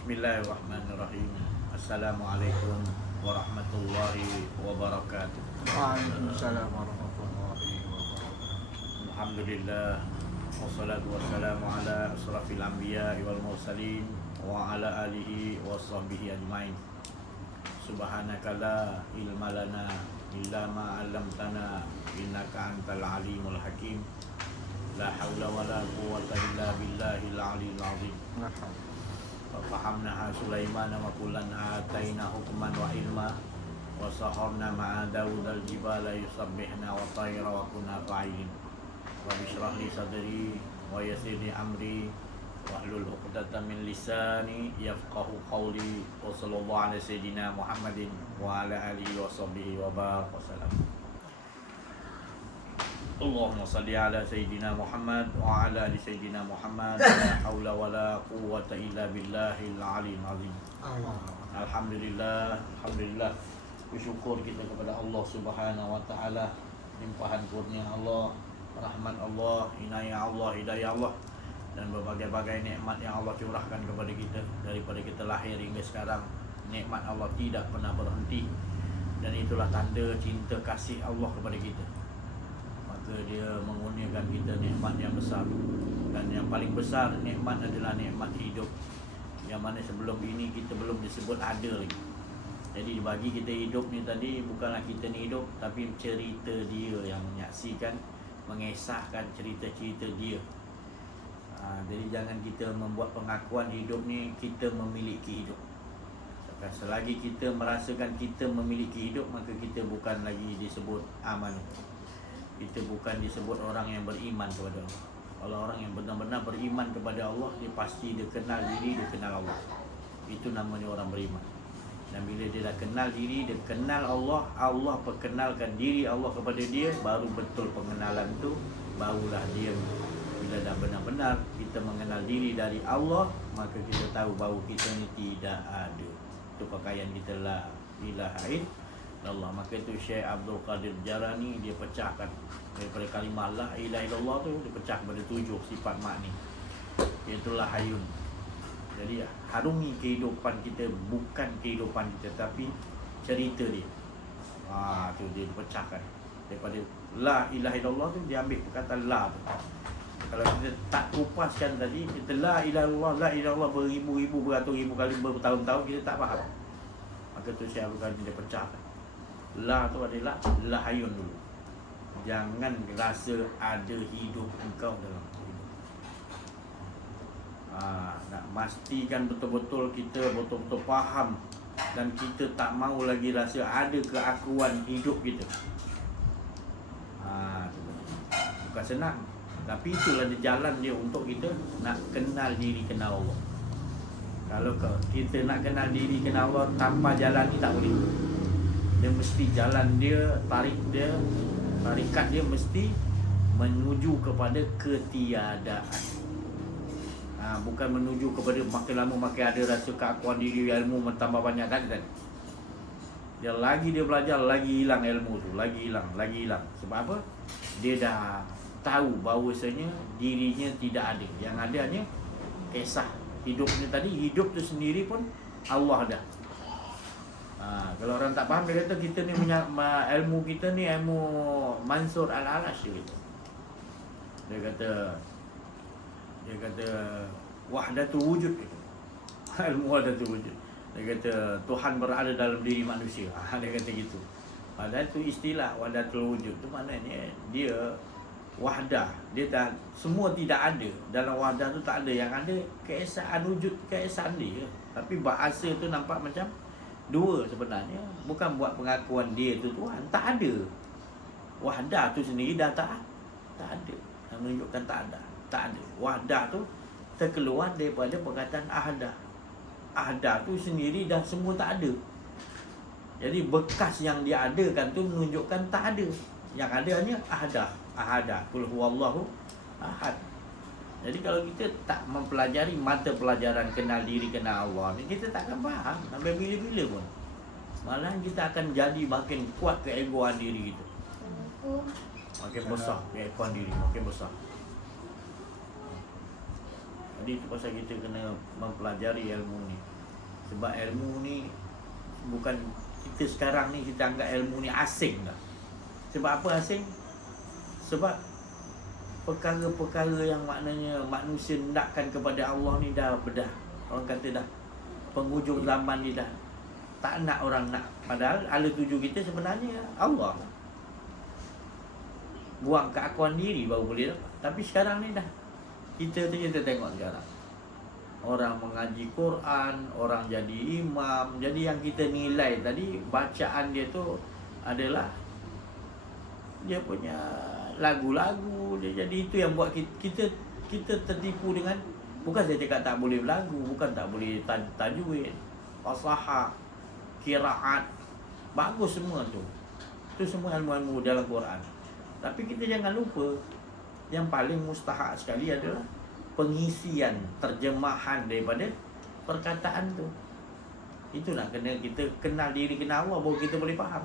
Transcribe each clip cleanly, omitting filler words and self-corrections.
Bismillahirrahmanirrahim. Assalamualaikum warahmatullahi wabarakatuh. Waalaikumsalam warahmatullahi wabarakatuh. Alhamdulillah, wassalatu wassalamu ala asrafil anbiya wal mursalin wa ala alihi wa sahbihi ajmain. Subhanaka la ilma lana illa ma 'allamtana innaka antal alimul hakim. La haula wala quwwata illa billahil aliyyil azim. Fahamnaha Sulaiman wa kullan ataina hukman wa ilma wa saharna ma'a Daud al-jibala yusabbihna wa tayra wa kunna fa'ilin. Rabbi shrah li sadri wa yassir li amri wahlul 'uqdatam min lisani yafqahu qawli. Wa sallallahu ala sayyidina Muhammadin wa ala alihi wa sahbihi wa baraka wasallam. Allahumma salli ala Sayyidina Muhammad wa ala ali Sayyidina Muhammad. La hawla wa la quwwata illa billahil aliyyil azim. Alhamdulillah, alhamdulillah. Bersyukur kita kepada Allah Subhanahu wa taala, limpahan kurnia Allah, rahmat Allah, inayah Allah, hidayah Allah, dan berbagai-bagai nikmat yang Allah curahkan kepada kita daripada kita lahir hingga sekarang. Nikmat Allah tidak pernah berhenti, dan itulah tanda cinta kasih Allah kepada kita. Dia mengurniakan kita nikmat yang besar, dan yang paling besar nikmat adalah nikmat hidup, yang mana sebelum ini kita belum disebut ada lagi. Jadi bagi kita hidup ni tadi bukanlah kita ni hidup, tapi cerita dia yang menyaksikan, mengesahkan cerita-cerita dia. Jadi jangan kita membuat pengakuan hidup ni kita memiliki hidup. Selagi kita merasakan kita memiliki hidup, maka kita bukan lagi disebut aman. Kita bukan disebut orang yang beriman kepada Allah. Kalau orang yang benar-benar beriman kepada Allah, dia pasti dia kenal diri, dia kenal Allah. Itu namanya orang beriman. Dan bila dia dah kenal diri, dia kenal Allah, Allah perkenalkan diri Allah kepada dia, baru betul pengenalan tu, barulah dia. Bila dah benar-benar kita mengenal diri dari Allah, maka kita tahu bahawa kita ni tidak ada. Itu pakaian kita, la ilaha illallah. Maka itu Syekh Abdul Qadir Jarani dia pecahkan daripada kalimah la ilaha illallah tu, dia pecah kepada 7 sifat makni, iaitu la hayun. Jadi harungi kehidupan kita, bukan kehidupan kita tapi cerita dia. Tu dia pecahkan daripada la ilaha illallah tu, dia ambil perkataan la tu. Kalau kita tak kupaskan tadi, kita la ilaha illallah, la ilaha illallah beribu-ribu, beratus-ribu kali, bertahun-tahun, kita tak faham. Maka tu Syekh Abdul Qadir dia pecahkan. La tu adalah la hayun dulu. Jangan rasa ada hidup engkau dalam hidup. Nak pastikan betul-betul kita betul-betul faham, dan kita tak mau lagi rasa ada keakuan hidup kita. Bukan senang, tapi itulah jalan dia untuk kita nak kenal diri, kenal Allah. Kalau kita nak kenal diri, kenal Allah tanpa jalan ni tak boleh. Dia mesti jalan dia, tarikat dia mesti menuju kepada ketiadaan. Bukan menuju kepada makin lama makin ada rasa keakuan diri, ilmu bertambah banyak kan. Dia belajar, lagi hilang ilmu tu, lagi hilang. Sebab apa? Dia dah tahu bahawasanya dirinya tidak ada. Yang ada hanya kisah hidupnya tadi. Hidup tu sendiri pun Allah dah. Kalau orang tak faham, dia kata kita ni ilmu kita ni ilmu Mansur Al-Alash gitu. Dia kata wahdatul wujud gitu. Ilmu wahdatul wujud. Dia kata Tuhan berada dalam diri manusia. Dia kata gitu. Padahal tu istilah wahdatul wujud tu maknanya dia wahdah. Dia tak, semua tidak ada. Dalam wahdah tu tak ada. Yang ada keesaan wujud, keesaan dia. Tapi bahasa tu nampak macam dua sebenarnya. Bukan buat pengakuan dia tu Tuhan, tak ada. Wahdah tu sendiri dah tak ada. Yang menunjukkan tak ada. Wahdah tu terkeluar daripada perkataan ahdah. Ahdah tu sendiri dah semua tak ada. Jadi bekas yang dia adakan tu menunjukkan tak ada. Yang ada hanya ahdah. Qul huwallahu ahad. Jadi kalau kita tak mempelajari mata pelajaran kenal diri, kenal Allah ni, kita tak akan faham sampai bila-bila pun. Malahan kita akan jadi makin kuat keegoan diri kita. Makin besar keegoan diri, makin besar. Jadi itu pasal kita kena mempelajari ilmu ni. Sebab ilmu ni bukan kita sekarang ni kita anggap ilmu ni asing dah. Sebab apa asing? Sebab perkara-perkara yang maknanya manusia hendakkan kepada Allah ni dah bedah. Orang kata dah penghujung zaman ni dah tak nak orang nak. Padahal ala tuju kita sebenarnya Allah. Buang keakuan diri baru boleh dapat. Tapi sekarang ni dah kita tengok sekarang. Orang mengaji Quran, orang jadi imam. Jadi yang kita nilai tadi bacaan dia tu adalah dia punya lagu-lagu dia. Jadi itu yang buat kita tertipu dengan, bukan saya cakap tak boleh berlagu, bukan tak boleh tajwid, fasahah, qiraat, bagus semua tu. Itu semua ilmu-ilmu dalam Quran. Tapi kita jangan lupa yang paling mustahak sekali adalah pengisian, terjemahan daripada perkataan tu. Itu nak kena kita kenal diri, kenal Allah baru kita boleh faham.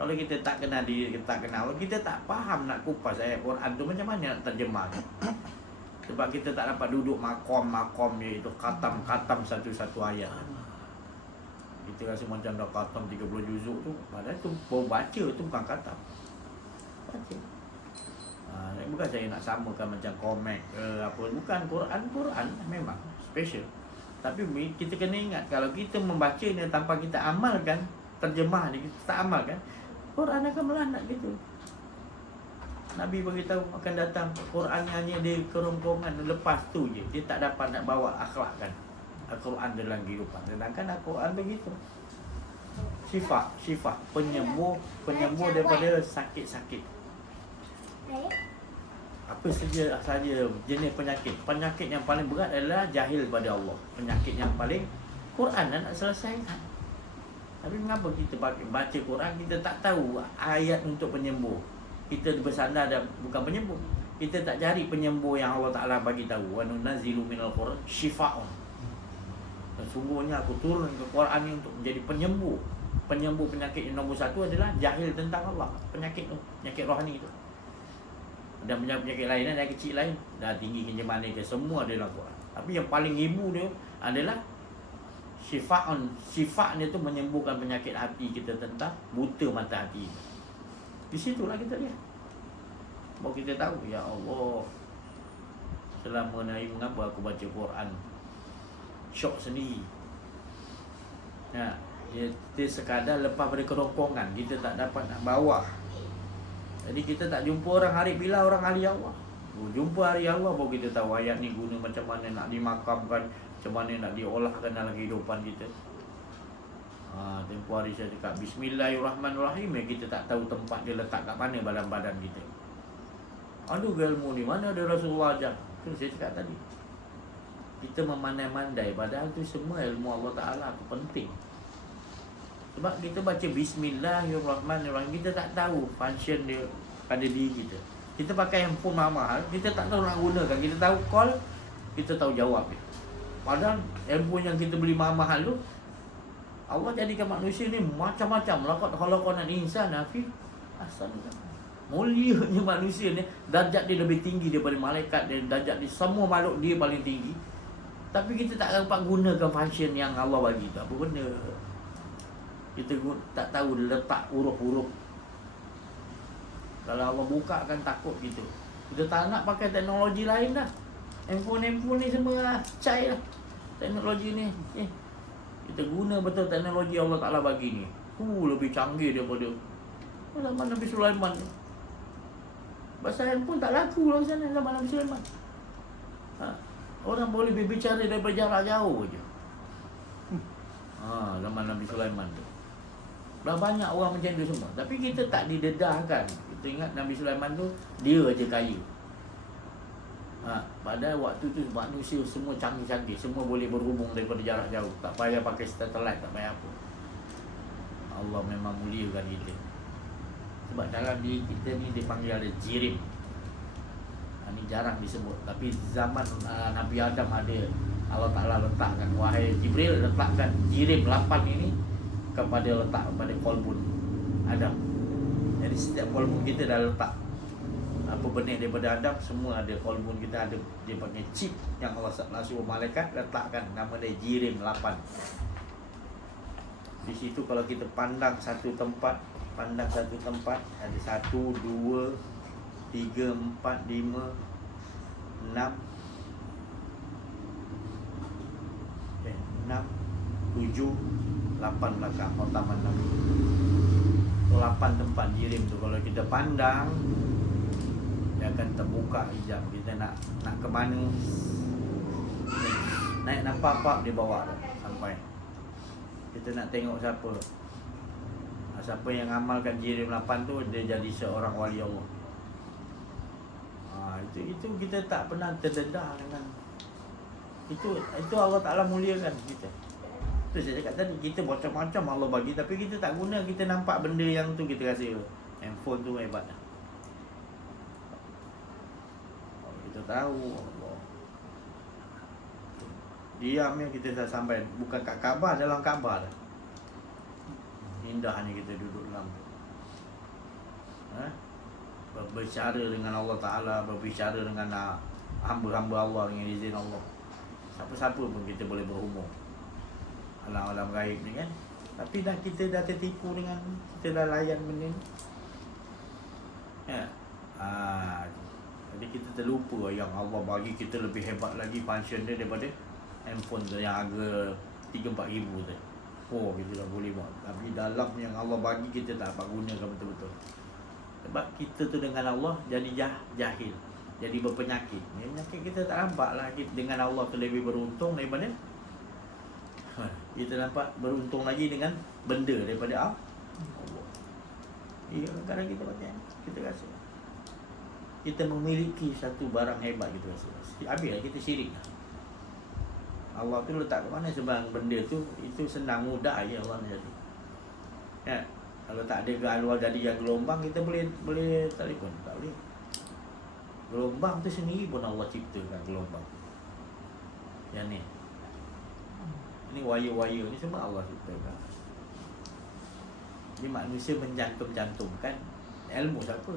Kalau kita tak kenal diri, kita tak kenal Allah, kita tak faham nak kupas ayat Quran tu macam mana nak terjemah. Sebab kita tak dapat duduk makom dia itu, khatam satu-satu ayat. Kita rasa macam dah khatam 30 juzuk tu, padahal tu baru baca, tu bukan khatam. Baca. Bukan saya nak samakan macam komik ke apa, bukan. Quran memang special. Tapi kita kena ingat, kalau kita membaca ni tanpa kita amalkan terjemah ni, kita tak amalkan, Quran akan melanak gitu. Nabi beritahu akan datang Quran hanya di kerongkongan, lepas tu je dia tak dapat nak bawa akhlak kan Al-Quran dalam kehidupan. Sedangkan Al-Quran begitu. Sifat penyembuh daripada sakit-sakit. Apa saja jenis penyakit yang paling berat adalah jahil pada Allah. Penyakit yang paling Quran nak selesaikan. Tapi mengapa kita baca Quran kita tak tahu ayat untuk penyembuh? Kita bersandar dan bukan penyembuh. Kita tak cari penyembuh yang Allah Taala bagi tahu. Wa nunazzilu minal Quran shifaa'un. Sesungguhnya aku turun ke Quran ini untuk menjadi penyembuh. Penyembuh penyakit yang nombor satu adalah jahil tentang Allah. Penyakit tu, penyakit rohani tu. Dan penyakit lain dan kecil lain, dah tinggi ke mana ke, semua ada dalam Quran. Tapi yang paling ibu dia adalah sifatnya tu menyembuhkan penyakit hati kita tentang buta mata hati. Di situlah kita lihat. Baru kita tahu, ya Allah, selama ni mengapa aku baca Quran syok sendiri. Dia sekadar lepas pada kerongkongan, kita tak dapat nak bawa. Jadi kita tak jumpa orang hari bila orang hari Allah. Jumpa hari Allah baru kita tahu ayat ni guna macam mana nak dimakamkan, macam mana nak diolahkan dalam kehidupan kita. Tempoh hari saya cakap Bismillahirrahmanirrahim, kita tak tahu tempat dia letak kat mana dalam badan kita. Aduh, ilmu ni mana ada Rasulullah ajar. Tu saya cakap tadi. Kita memandai-mandai, padahal tu semua ilmu Allah Ta'ala tu penting. Sebab kita baca Bismillahirrahmanirrahim, kita tak tahu function dia pada diri kita. Kita pakai handphone mahal, kita tak tahu nak gunakan. Kita tahu call, kita tahu jawab dia. Padahal handphone yang kita beli mahal tu, Allah jadikan manusia ni macam-macam. Laqad khalaqnal insana fi ahsani taqwim. Mulianya manusia ni, darjat dia lebih tinggi daripada malaikat, dan darjat dia semua makhluk dia paling tinggi. Tapi kita tak dapat gunakan function yang Allah bagi tu. Apa benda? Kita tak tahu letak huruf-huruf. Kalau Allah buka kan takut gitu. Kita tak nak pakai teknologi lain dah. Handphone ni semua cair lah. Teknologi ni kita guna betul teknologi Allah Ta'ala bagi ni. Lebih canggih daripada zaman Nabi Sulaiman ni. Bahasa handphone tak laku lah sana zaman Nabi Sulaiman. Orang boleh berbicara daripada jarak jauh je. Zaman Nabi Sulaiman tu. Dah banyak orang macam tu semua. Tapi kita tak didedahkan. Kita ingat Nabi Sulaiman tu dia aja kaya. Padahal waktu tu manusia semua canggih-canggih, semua boleh berhubung daripada jarak jauh. Tak payah pakai satelit, tak payah apa. Allah memang muliakan kita. Sebab dalam diri kita ni dipanggil ada jirim. Ini jarang disebut. Tapi zaman Nabi Adam ada, Allah Ta'ala letakkan, wahai Jibril, letakkan jirim 8 ini letak kepada kolbun Adam. Jadi setiap kolbun kita dah letak apa benih daripada Adam, semua ada. Kolbun kita ada, dia pakai chip yang Allah suruh malaikat letakkan, nama dia jirim 8. Di situ kalau kita pandang satu tempat ada 1, 2, 3, 4, 5, 6 7, 8 belakang taman Nabi. 8 tempat jirim tu kalau kita pandang, dia akan terbuka hijab. Kita nak ke mana, naik nampak dia bawa dah, sampai kita nak tengok siapa. Siapa yang amalkan jirim 8 tu, dia jadi seorang wali Allah. Itu kita tak pernah terdedah dengan itu Allah Ta'ala muliakan kita. Itu saya cakap tadi, kita macam-macam Allah bagi, tapi kita tak guna. Kita nampak benda yang tu, kita rasa handphone tu hebat. Kita tahu Allah, diamnya kita dah sampai, bukan kat Kaabah, dalam Kaabah dah. Indahnya kita duduk dalam berbicara dengan Allah Ta'ala, berbicara dengan hamba-hamba Allah dengan izin Allah. Siapa-siapa pun kita boleh berhubung alam-alam gaib ni kan. Tapi kita dah tertipu dengan, kita dah layan benda ni ya. Jadi kita terlupa yang Allah bagi kita lebih hebat lagi function dia daripada handphone tu yang harga 3-4 ribu tu. Kita dah boleh buat. Tapi dalam yang Allah bagi kita tak dapat gunakan betul-betul. Sebab kita tu dengan Allah jadi jahil, jadi berpenyakit. Penyakit kita tak nampak lah. Dengan Allah tu lebih beruntung daripada kita nampak beruntung lagi dengan benda daripada Allah. Kadang-kadang kita macam kita rasa kita memiliki satu barang hebat, kita rasa habis lah kita syirik. Allah tu letak ke mana sebarang benda tu, itu senang mudah je Allah nak jadi. Ya, kalau tak ada Allah jadi yang gelombang, kita boleh telefon, tak boleh. Gelombang tu sendiri pun Allah ciptakan gelombang. Yang ni. Ini wire-wire ni semua Allah ciptakan. Jadi manusia mencantum-cantumkan ilmu siapa?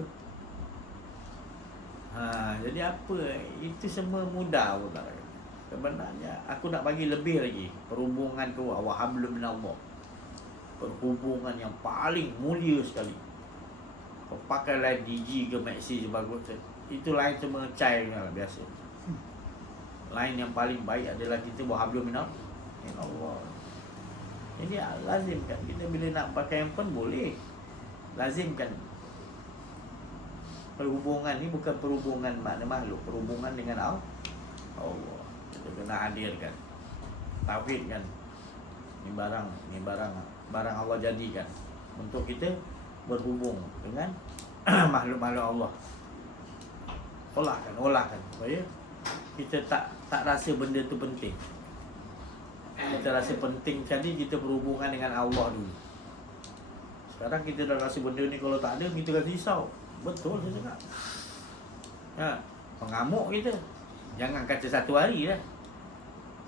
Jadi apa? Itu semua mudah Allah. Sebenarnya aku nak bagi lebih lagi perhubungan ke wa hablum minallah. Perhubungan yang paling mulia sekali. Kau pakai line DG ke Maxi sebagus, itu line semua cair lah biasa. Line yang paling baik adalah kita wa hablum minallah. Jadi lazimkan kita bila nak pakai handphone boleh. Lazimkan perhubungan ni bukan perhubungan makhluk, perhubungan dengan Allah. Kita kena hadirkan tauhid kan. Ni barang Allah jadikan untuk kita berhubung dengan makhluk-makhluk Allah. Olahkan supaya kita tak rasa benda tu penting. Kita rasa penting sekali kita berhubungan dengan Allah dulu. Sekarang kita dah rasa benda ni kalau tak ada kita rasa risau. Betul saya cakap. Pengamuk kita. Jangan kata 1 hari dah.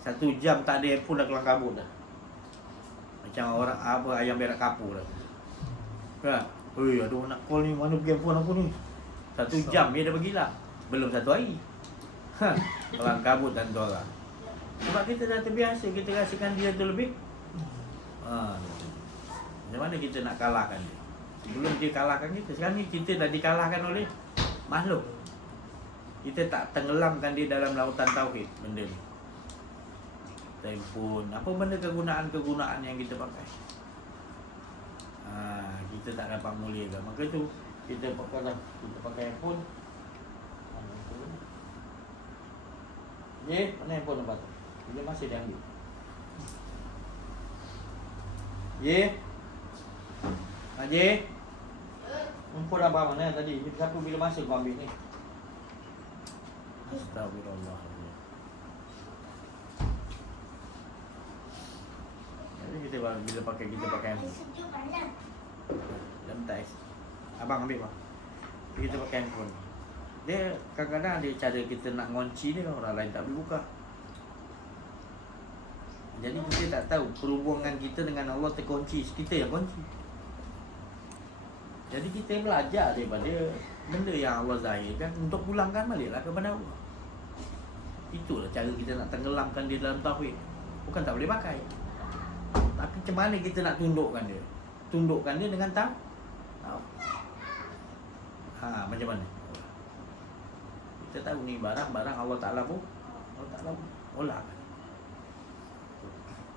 1 jam tak ada handphone dah kelang kabut dah. Macam orang ayam berak kapur dah. Ada orang nak call ni, mana pergi handphone aku ni. 1 jam dia dah bergila. Belum 1 hari. Kelang kabut dan tu orang. Sebab kita dah terbiasa, kita rasakan dia tu lebih. Macam mana kita nak kalahkan dia? Sebelum dia kalahkan kita, sekarang ni kita dah dikalahkan oleh makhluk. Kita tak tenggelamkan dia dalam lautan tauhid benda ni. Telefon, apa benda kegunaan yang kita pakai. Kita tak dapat muliakan. Maka tu kita pakai handphone. Mana handphone nampak tu? Dia masih dia ambil. Haji, handphone abang mana tadi? Siapa bila masuk kau ambil ni? Astagfirullah. Jadi kita bila pakai handphone. Dalam tais. Abang ambil bang. Kita pakai handphone. Dia kadang-kadang ada cara kita nak ngunci dia, orang lain tak boleh buka. Jadi kita tak tahu perhubungan kita dengan Allah terkunci, kita yang kunci. Jadi kita belajar daripada benda yang Allah zahirkan untuk pulangkan baliklah kepada Allah. Itulah cara kita nak tenggelamkan dia dalam tauhid. Bukan tak boleh pakai, Tapi macam mana kita nak tundukkan dia? Tundukkan dia dengan tahu. Macam mana? Kita tahu ni barang Allah Ta'ala pun Allah Ta'ala olah.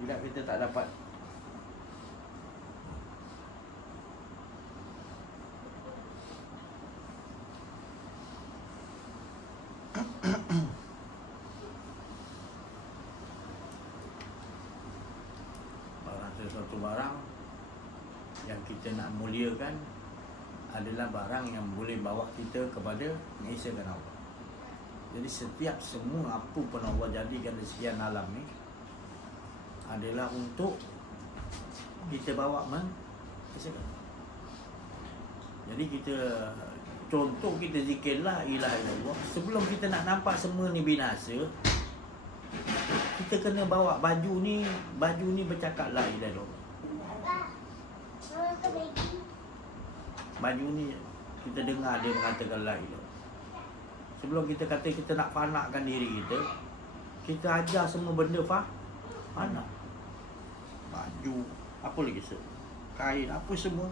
Bila kita tak dapat sesuatu barang yang kita nak muliakan adalah barang yang boleh bawa kita kepada mengesahkan Allah. Jadi setiap semua apa pun Allah jadikan di sekian alam ni adalah untuk kita bawa mengesahkan. Jadi kita contoh kita zikir la ilaha illallah, sebelum kita nak nampak semua ni binasa, kita kena bawa baju ni bercakap la ilaha illallah. Baju ni kita dengar dia mengatakan la ilaha. Sebelum kita kata kita nak fanakan diri kita ajar semua benda fana. Baju, apa lagi kain, apa semua.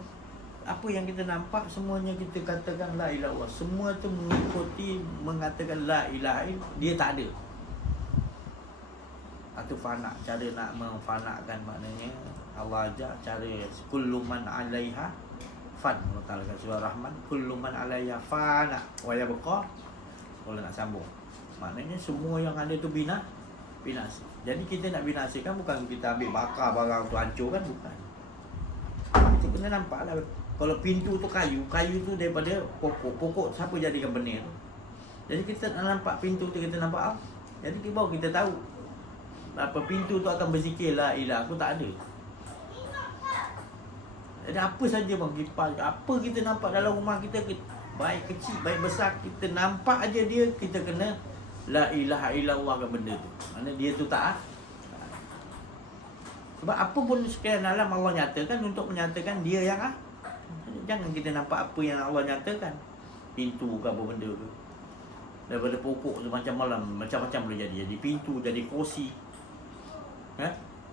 Apa yang kita nampak semuanya kita katakan la ilaha illallah. Semua tu mengikuti mengatakan la ilaha illallah, dia tak ada. Atau fana, cara nak memfanakan maknanya Allah ajar cara kullu man 'alaiha fan. Allah Ta'ala kat surah Rahman, kullu man 'alaiha fana wa yabqa. Kalau nak sambung, maknanya semua yang ada tu binasa. Jadi kita nak binasakan bukan kita ambil bakar barang tu hancurkan, bukan. Kita kena nampaklah. Kalau pintu tu kayu tu daripada pokok siapa jadikan benih tu. Jadi kita nak nampak pintu tu, kita nampak jadi baru kita tahu apa pintu tu akan berzikir la ilaha, aku tak ada. Jadi apa saja bang, kipas, apa kita nampak dalam rumah kita, baik kecil, baik besar, kita nampak aja dia, kita kena la ilaha illallah ke benda tu. Maksudnya dia tu tak. Sebab apa pun sekalian alam Allah nyatakan untuk menyatakan dia yang Jangan kita nampak apa yang Allah nyatakan. Pintu ke apa benda ke. Daripada pokok tu macam-macam boleh jadi. Jadi pintu, jadi kerusi.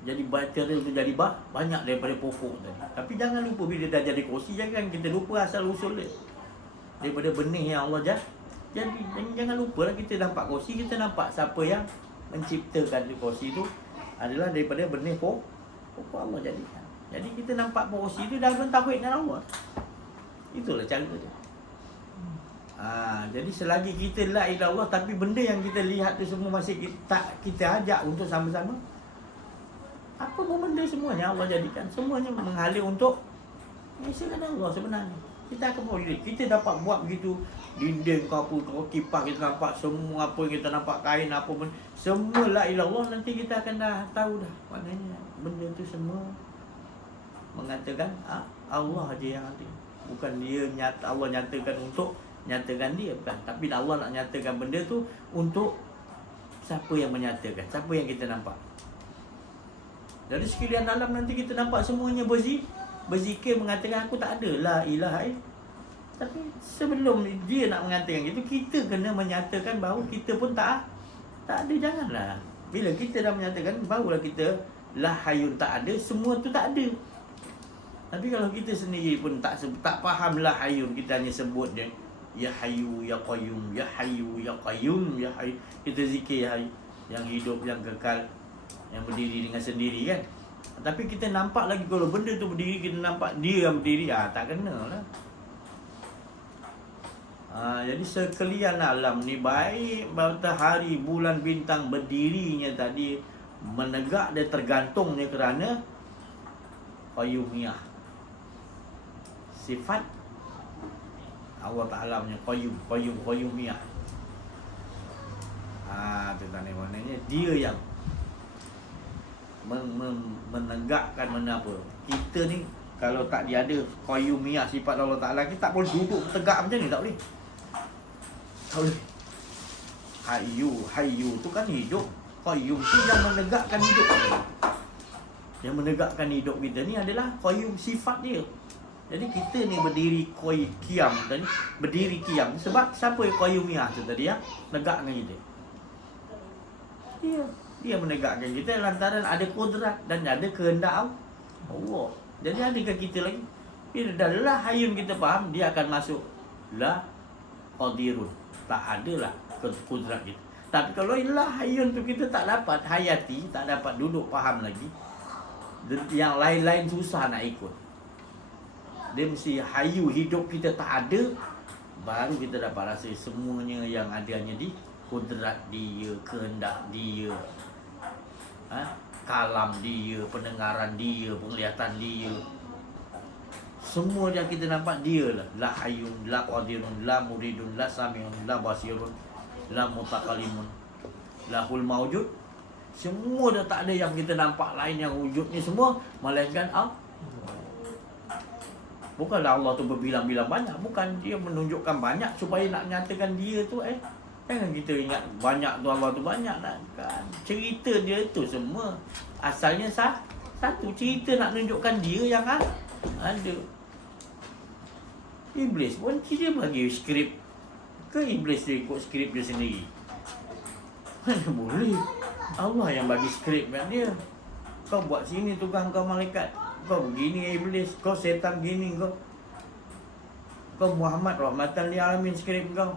Jadi material tu jadi banyak daripada pokok tadi. Tapi jangan lupa bila dah jadi kerusi, jangan kita lupa asal usul dia. Daripada benih yang Allah jadi jangan lupa lah kita nampak kerusi, kita nampak siapa yang menciptakan kerusi tu adalah daripada benih pokok Allah jadikan. Jadi kita nampak kerusi tu dah mentauhid dengan Allah. Itulah cara dia. Jadi selagi kita la ilaha illallah, tapi benda yang kita lihat tu semua masih kita ajak untuk sama-sama. Apa pun benda semuanya Allah jadikan, semuanya mengalir untuk mengesahkan Allah sebenarnya. Kita akan boleh, kita dapat buat begitu, dinding ke apa, kipas kita nampak semua, apa kita nampak kain apa pun, semua la ilaha illallah, nanti kita akan dah tahu dah. Maknanya benda tu semua mengatakan Allah aja yang ada. Bukan Allah nyatakan untuk nyatakan dia, bukan. Tapi Allah nak nyatakan benda tu untuk siapa yang menyatakan, siapa yang kita nampak. Dari sekalian alam nanti kita nampak semuanya berzikir mengatakan aku tak ada la ilaha illallah. Tapi sebelum dia nak mengatakan itu, kita kena menyatakan bahawa kita pun tak ada. Janganlah bila kita dah menyatakan barulah kita la hayyun tak ada, semua tu tak ada. Tapi kalau kita sendiri pun tak faham la hayyun, kita hanya sebut dia ya hayyu ya qayyum, ya hayyu ya qayyum, ya hayyu. Kita zikir yang hidup, yang kekal, yang berdiri dengan sendiri kan. Tapi kita nampak lagi kalau benda tu berdiri, kita nampak dia yang berdiri, tak kena lah. Jadi sekalian alam ni, baik matahari, bulan, bintang berdirinya tadi, menegak dia tergantungnya kerana qayyumiyah, sifat Allah Ta'ala punya qayyumiyah. Itu tadi maknanya dia yang menegakkan apa. Kita ni kalau tak dia ada qayyumiyah, sifat Allah Ta'ala, kita tak boleh duduk tegak macam ni, tak boleh. Tak boleh. Hayyu tu kan hidup, qayyum tu yang menegakkan hidup kita. Yang menegakkan hidup kita ni adalah qayyum, sifat dia. Jadi kita ni berdiri qiyam tadi, berdiri qiyam sebab siapa yang qayyumiyah tu tadi ya, menegakkan kita. Dia menegakkan kita lantaran ada kodrat dan ada kehendak Allah. Jadi adakah kita lagi? Bila dah la hayyun kita faham, dia akan masuk la qadirun. Tak adalah kudrat kita. Tapi kalau la hayyun tu kita tak dapat hayati, tak dapat duduk faham lagi, yang lain-lain susah nak ikut. Dia mesti hayu, hidup kita tak ada, baru kita dapat rasa semuanya yang adanya di kudrat dia, kehendak dia, kalam dia, pendengaran dia, penglihatan dia. Semua yang kita nampak dia lah. La hayyun, la qadirun, la muridun, la samiun, la basirun, la mutakalimun, lahul mawjud. Semua dah tak ada yang kita nampak lain yang wujud ni semua, melainkan Allah. Bukanlah Allah tu berbilang-bilang banyak, bukan, dia menunjukkan banyak supaya nak nyatakan dia tu jangan kita ingat banyak tu Allah tu banyak, nak kan. Cerita dia tu semua asalnya satu cerita nak tunjukkan dia yang ada. Iblis pun dia bagi skrip ke iblis dia ikut skrip dia sendiri? Mana boleh. Allah yang bagi skrip kat dia. Kau buat sini tukang kau malaikat, kau begini iblis, kau setan gini, kau Muhammad rahmatan lil alamin, skrip kau.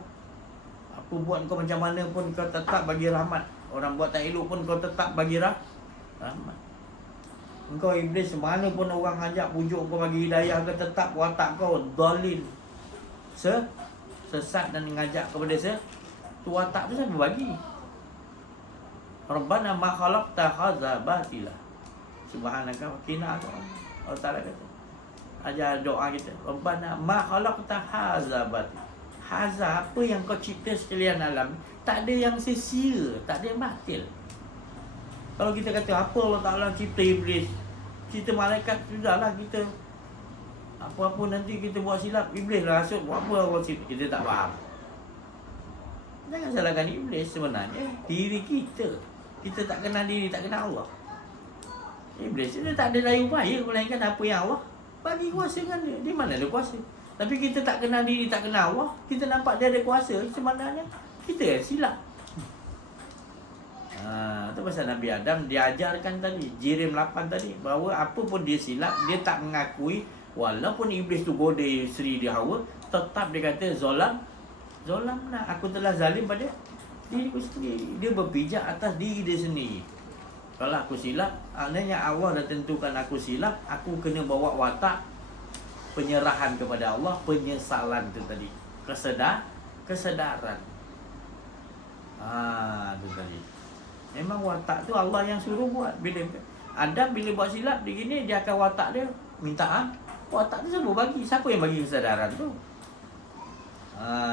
Apa buat kau macam mana pun kau tetap bagi rahmat. Orang buat tak elok pun kau tetap bagi rahmat. Engkau iblis, mana pun orang ajak pujuk kau bagi hidayah, kau tetap watak kau dalil, sesat dan mengajak kepada tu watak tu siapa bagi? Rabbana ma khalaqta hadza batila subhanaka wa qina adzabannar. Allah Taala kata, ajar doa kita, Rabbana ma khalaqta hadza batila. Hadza, apa yang kau cipta sekalian alam, tak ada yang sia-sia, tak ada yang batil. Kalau kita kata apa Allah Ta'ala cipta iblis, cipta malaikat, sudahlah kita apa-apa nanti kita buat silap, iblis lah rasut, buat apa Allah cipta, kita tak faham. Jangan salahkan iblis, sebenarnya diri kita. Kita tak kenal diri, tak kenal Allah. Iblis dia tak ada daya upaya, melainkan apa yang Allah bagi kuasa dengan dia. Di mana ada kuasa? Tapi kita tak kenal diri, tak kenal Allah, kita nampak dia ada kuasa, sebenarnya kita yang silap. Itu pasal Nabi Adam diajarkan tadi, Jirim 8 tadi, bahawa apa pun dia silap, dia tak mengakui. Walaupun iblis tu goda isteri dia Hawa, tetap dia kata zolam lah, aku telah zalim pada diriku sendiri. Dia berpijak atas diri dia sendiri. Kalau aku silap, maknanya Allah dah tentukan aku silap, aku kena bawa watak penyerahan kepada Allah, penyesalan tu tadi, kesedaran. Tu tadi. Memang watak tu Allah yang suruh buat. Bila Adam bila buat silap dia gini, dia akan watak dia minta watak tu siapa bagi? Siapa yang bagi kesedaran tu?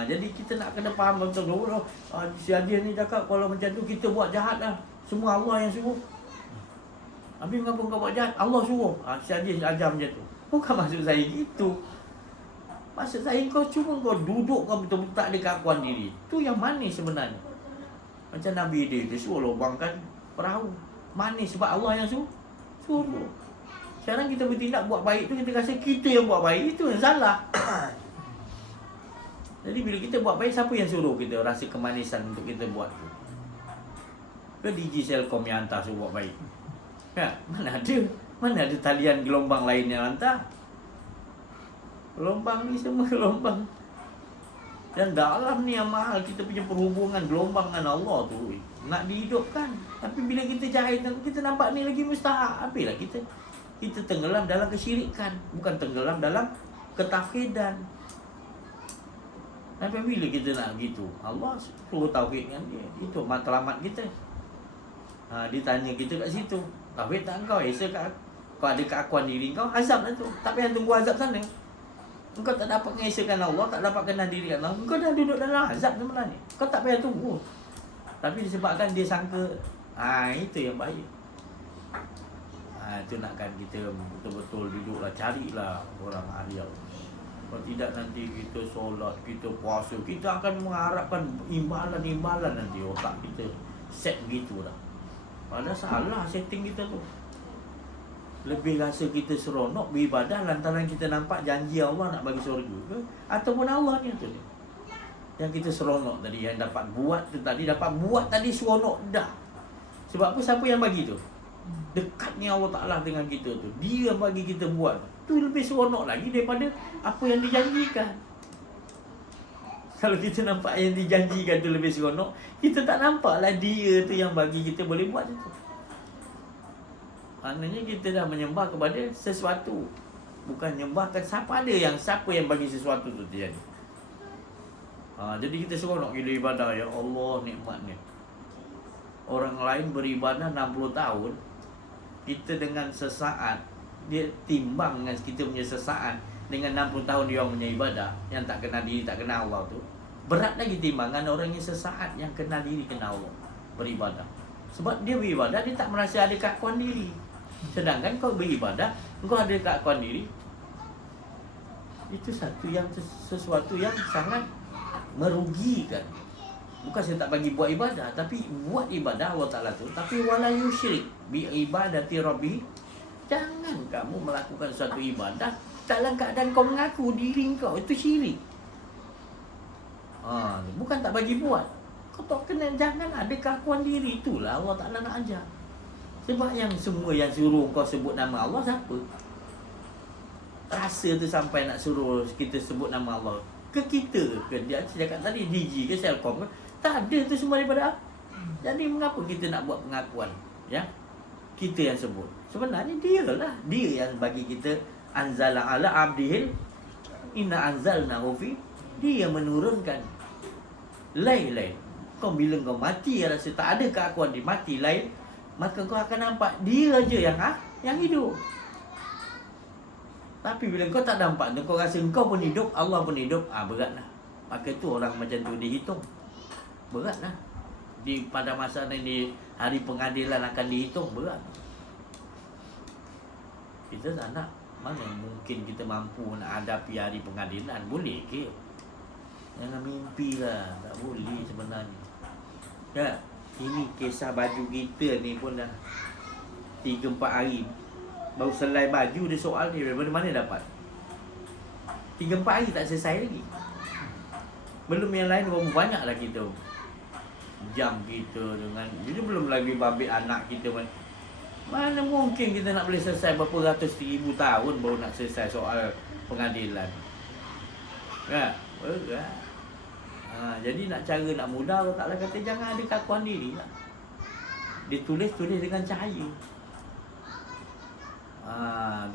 Jadi kita nak kena faham betul dulu. Si Adil ni cakap kalau macam tu kita buat jahat lah. Semua Allah yang suruh. Habis mengapa kau buat jahat? Allah suruh. Si Adil ajar macam tu. Bukan maksud saya gitu. Maksud saya kau cuma kau duduk, kau betul-betul tak ada keakuan diri. Tu yang manis sebenarnya. Macam Nabi dia suruh lubangkan perahu. Manis sebab Allah yang suruh. Sekarang kita bertindak buat baik tu, kita rasa kita yang buat baik, itu yang salah. Jadi bila kita buat baik, siapa yang suruh kita rasa kemanisan untuk kita buat tu? Ke DG Selcom yang hantar suruh buat baik? Ya, mana ada? Mana ada talian gelombang lain yang hantar? Gelombang ni semua gelombang. Dan dalam ni yang mahal kita punya perhubungan gelombang dengan Allah tu, nak dihidupkan. Tapi bila kita jahit, kita nampak ni lagi mustahak. Apalah kita tenggelam dalam kesyirikan, bukan tenggelam dalam ketauhidan. Sampai bila kita nak gitu? Allah suruh tauhid dengan dia. Itu matlamat kita. Dia tanya kita kat situ, tauhid tak kau? Kau ada keakuan diri kau, azab lah tu. Tak payah tunggu azab sana. Engkau tak dapat mengesahkan Allah, tak dapat kenal diri Allah, engkau dah duduk dalam azab sebenarnya. Kau tak payah tunggu. Tapi disebabkan dia sangka, itu yang bahaya. Itu nakkan kita betul-betul duduklah, carilah orang alim. Kalau tidak nanti kita solat, kita puasa, kita akan mengharapkan imbalan-imbalan nanti. Otak kita set begitu dah. Padahal salah setting kita tu. Lebih rasa kita seronok beribadah lantaran kita nampak janji Allah nak bagi syurga ke? Ataupun Allah ni tu yang kita seronok tadi, yang dapat buat tu tadi, seronok dah. Sebab apa? Siapa yang bagi tu? Dekatnya Allah Ta'ala dengan kita tu, dia bagi kita buat tu lebih seronok lagi daripada apa yang dijanjikan. Kalau kita nampak yang dijanjikan tu lebih seronok, kita tak nampaklah dia tu yang bagi kita boleh buat itu. Maknanya kita dah menyembah kepada sesuatu, bukan menyembahkan siapa yang bagi sesuatu tu terjadi. Jadi kita seronok gila ibadah. Ya Allah, nikmatnya. Orang lain beribadah 60 tahun, kita dengan sesaat, dia timbang dengan kita punya sesaat dengan 60 tahun dia punya ibadah yang tak kenal diri, tak kenal Allah tu, berat lagi timbangan orang yang sesaat yang kenal diri, kenal Allah, beribadah. Sebab dia beribadah, dia tak merasa ada keakuan diri. Sedangkan kau beribadah, kau ada keakuan diri. Itu sesuatu yang sangat merugikan. Bukan saya tak bagi buat ibadah, tapi buat ibadah Allah Ta'ala tu, tapi wala yusyrik bi ibadati rabbi. Jangan kamu melakukan suatu ibadah dalam keadaan kau mengaku diri kau itu syirik. Bukan tak bagi buat. Kau tak kena, jangan ada keakuan diri. Itulah Allah Ta'ala nak ajar. Sebab yang semua yang suruh kau sebut nama Allah siapa? Rasa tu sampai nak suruh kita sebut nama Allah ke kita ke dia cakap tadi DG ke Selcom ke, tak ada tu semua daripada apa. Jadi mengapa kita nak buat pengakuan, ya? Kita yang sebut. Sebenarnya dia yang bagi kita anzala ala abdihil inna anzalnahu fi, dia menurunkan lain. Kau bila kau mati rasa tak ada keakuan di mati lain, maka kau akan nampak dia aja yang hidup. Tapi bila kau tak nampak, kau rasa kau pun hidup, Allah pun hidup, beratlah. Maka tu orang macam tu dihitung. Beratlah. Pada masa ni hari pengadilan akan dihitung, berat. Kita tak nak. Mana mungkin kita mampu nak hadapi hari pengadilan? Boleh ke? Jangan mimpi lah. Tak boleh sebenarnya. Ya, ini kisah baju kita ni pun dah 3-4 hari. Baru selai baju dia soal ni, daripada mana dapat? 3-4 hari tak selesai lagi. Belum yang lain, berapa banyak lah kita jam kita dengan, jadi belum lagi babit anak kita. Mana mungkin kita nak boleh selesai berapa ratus ribu tahun baru nak selesai soal pengadilan. Kan? Berat. Jadi nak cara nak mudah, Allah Ta'ala kata jangan ada keakuan diri lah. Ditulis dengan cahaya.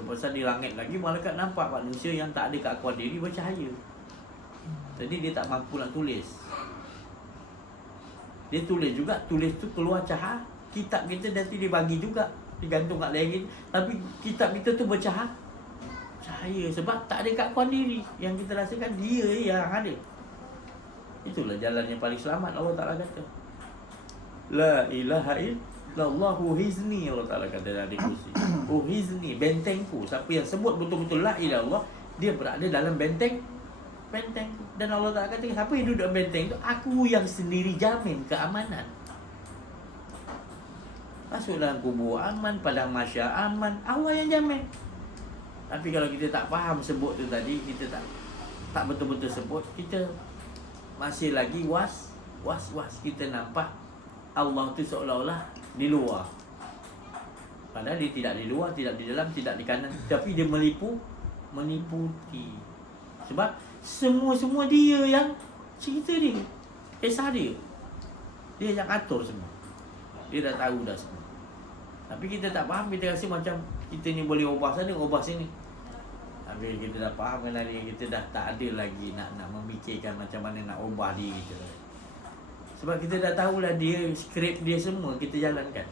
Pasal di langit lagi malaikat nampak manusia yang tak ada keakuan diri bercahaya. Jadi dia tak mampu nak tulis. Dia tulis juga, tulis tu keluar cahaya. Kitab kita nanti dia bagi juga, digantung kat leher. Tapi kitab kita tu cahaya sebab tak ada keakuan diri. Yang kita rasakan dia yang ada. Itulah jalan yang paling selamat. Allah Ta'ala kata la ilaha illallahu hizni. Allah Ta'ala kata dari kursi, hizni, bentengku. Siapa yang sebut betul-betul la ilaha illallah, dia berada dalam benteng. Dan Allah Ta'ala kata siapa yang duduk dalam benteng tu, aku yang sendiri jamin keamanan. Masuk dalam kubur aman, padang mahsyar aman, Allah yang jamin. Tapi kalau kita tak faham sebut tu tadi, kita tak betul-betul sebut, kita masih lagi was. Kita nampak Allah tu seolah-olah di luar. Padahal dia tidak di luar, tidak di dalam, tidak di kanan, tapi dia meliputi. Sebab semua dia yang cerita dia, kisah dia yang atur semua. Dia dah tahu dah semua. Tapi kita tak faham, kita rasa macam kita ni boleh ubah sana, ubah sini. Tapi kita dah faham kan hari kita dah tak ada lagi nak memikirkan macam mana nak ubah diri kita. Sebab kita dah tahulah dia, skrip dia semua kita jalankan.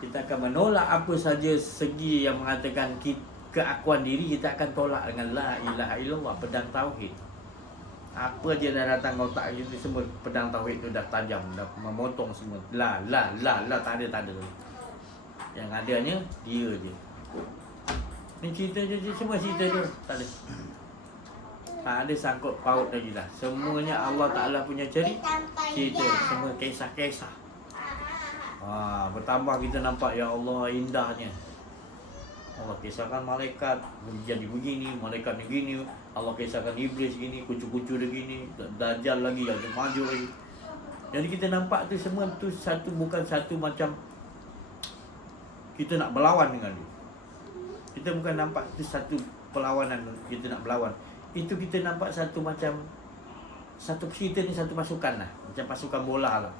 Kita akan menolak apa saja segi yang mengatakan keakuan diri, kita akan tolak dengan la ilaha illallah, pedang tauhid. Apa je dah datang kau tak itu semua, pedang tauhid tu dah tajam, dah memotong semua. La tak ada. Yang adanya dia je. Ni cerita je semua cerita je. Tak ada sangkut paut lagi lah. Semuanya Allah Ta'ala punya cerita, semua kisah-kisah. Bertambah kita nampak ya Allah indahnya. Allah kisahkan malaikat jadi begini, malaikat ni gini. Allah kisahkan iblis gini, kucu-kucu dia gini, Dajjal lagi, ada maju lagi. Jadi kita nampak tu semua tu satu, bukan satu macam kita nak berlawan dengan dia. Kita bukan nampak tu satu perlawanan kita nak berlawan. Itu kita nampak satu macam, satu kita ni satu pasukan lah, macam pasukan bola lah.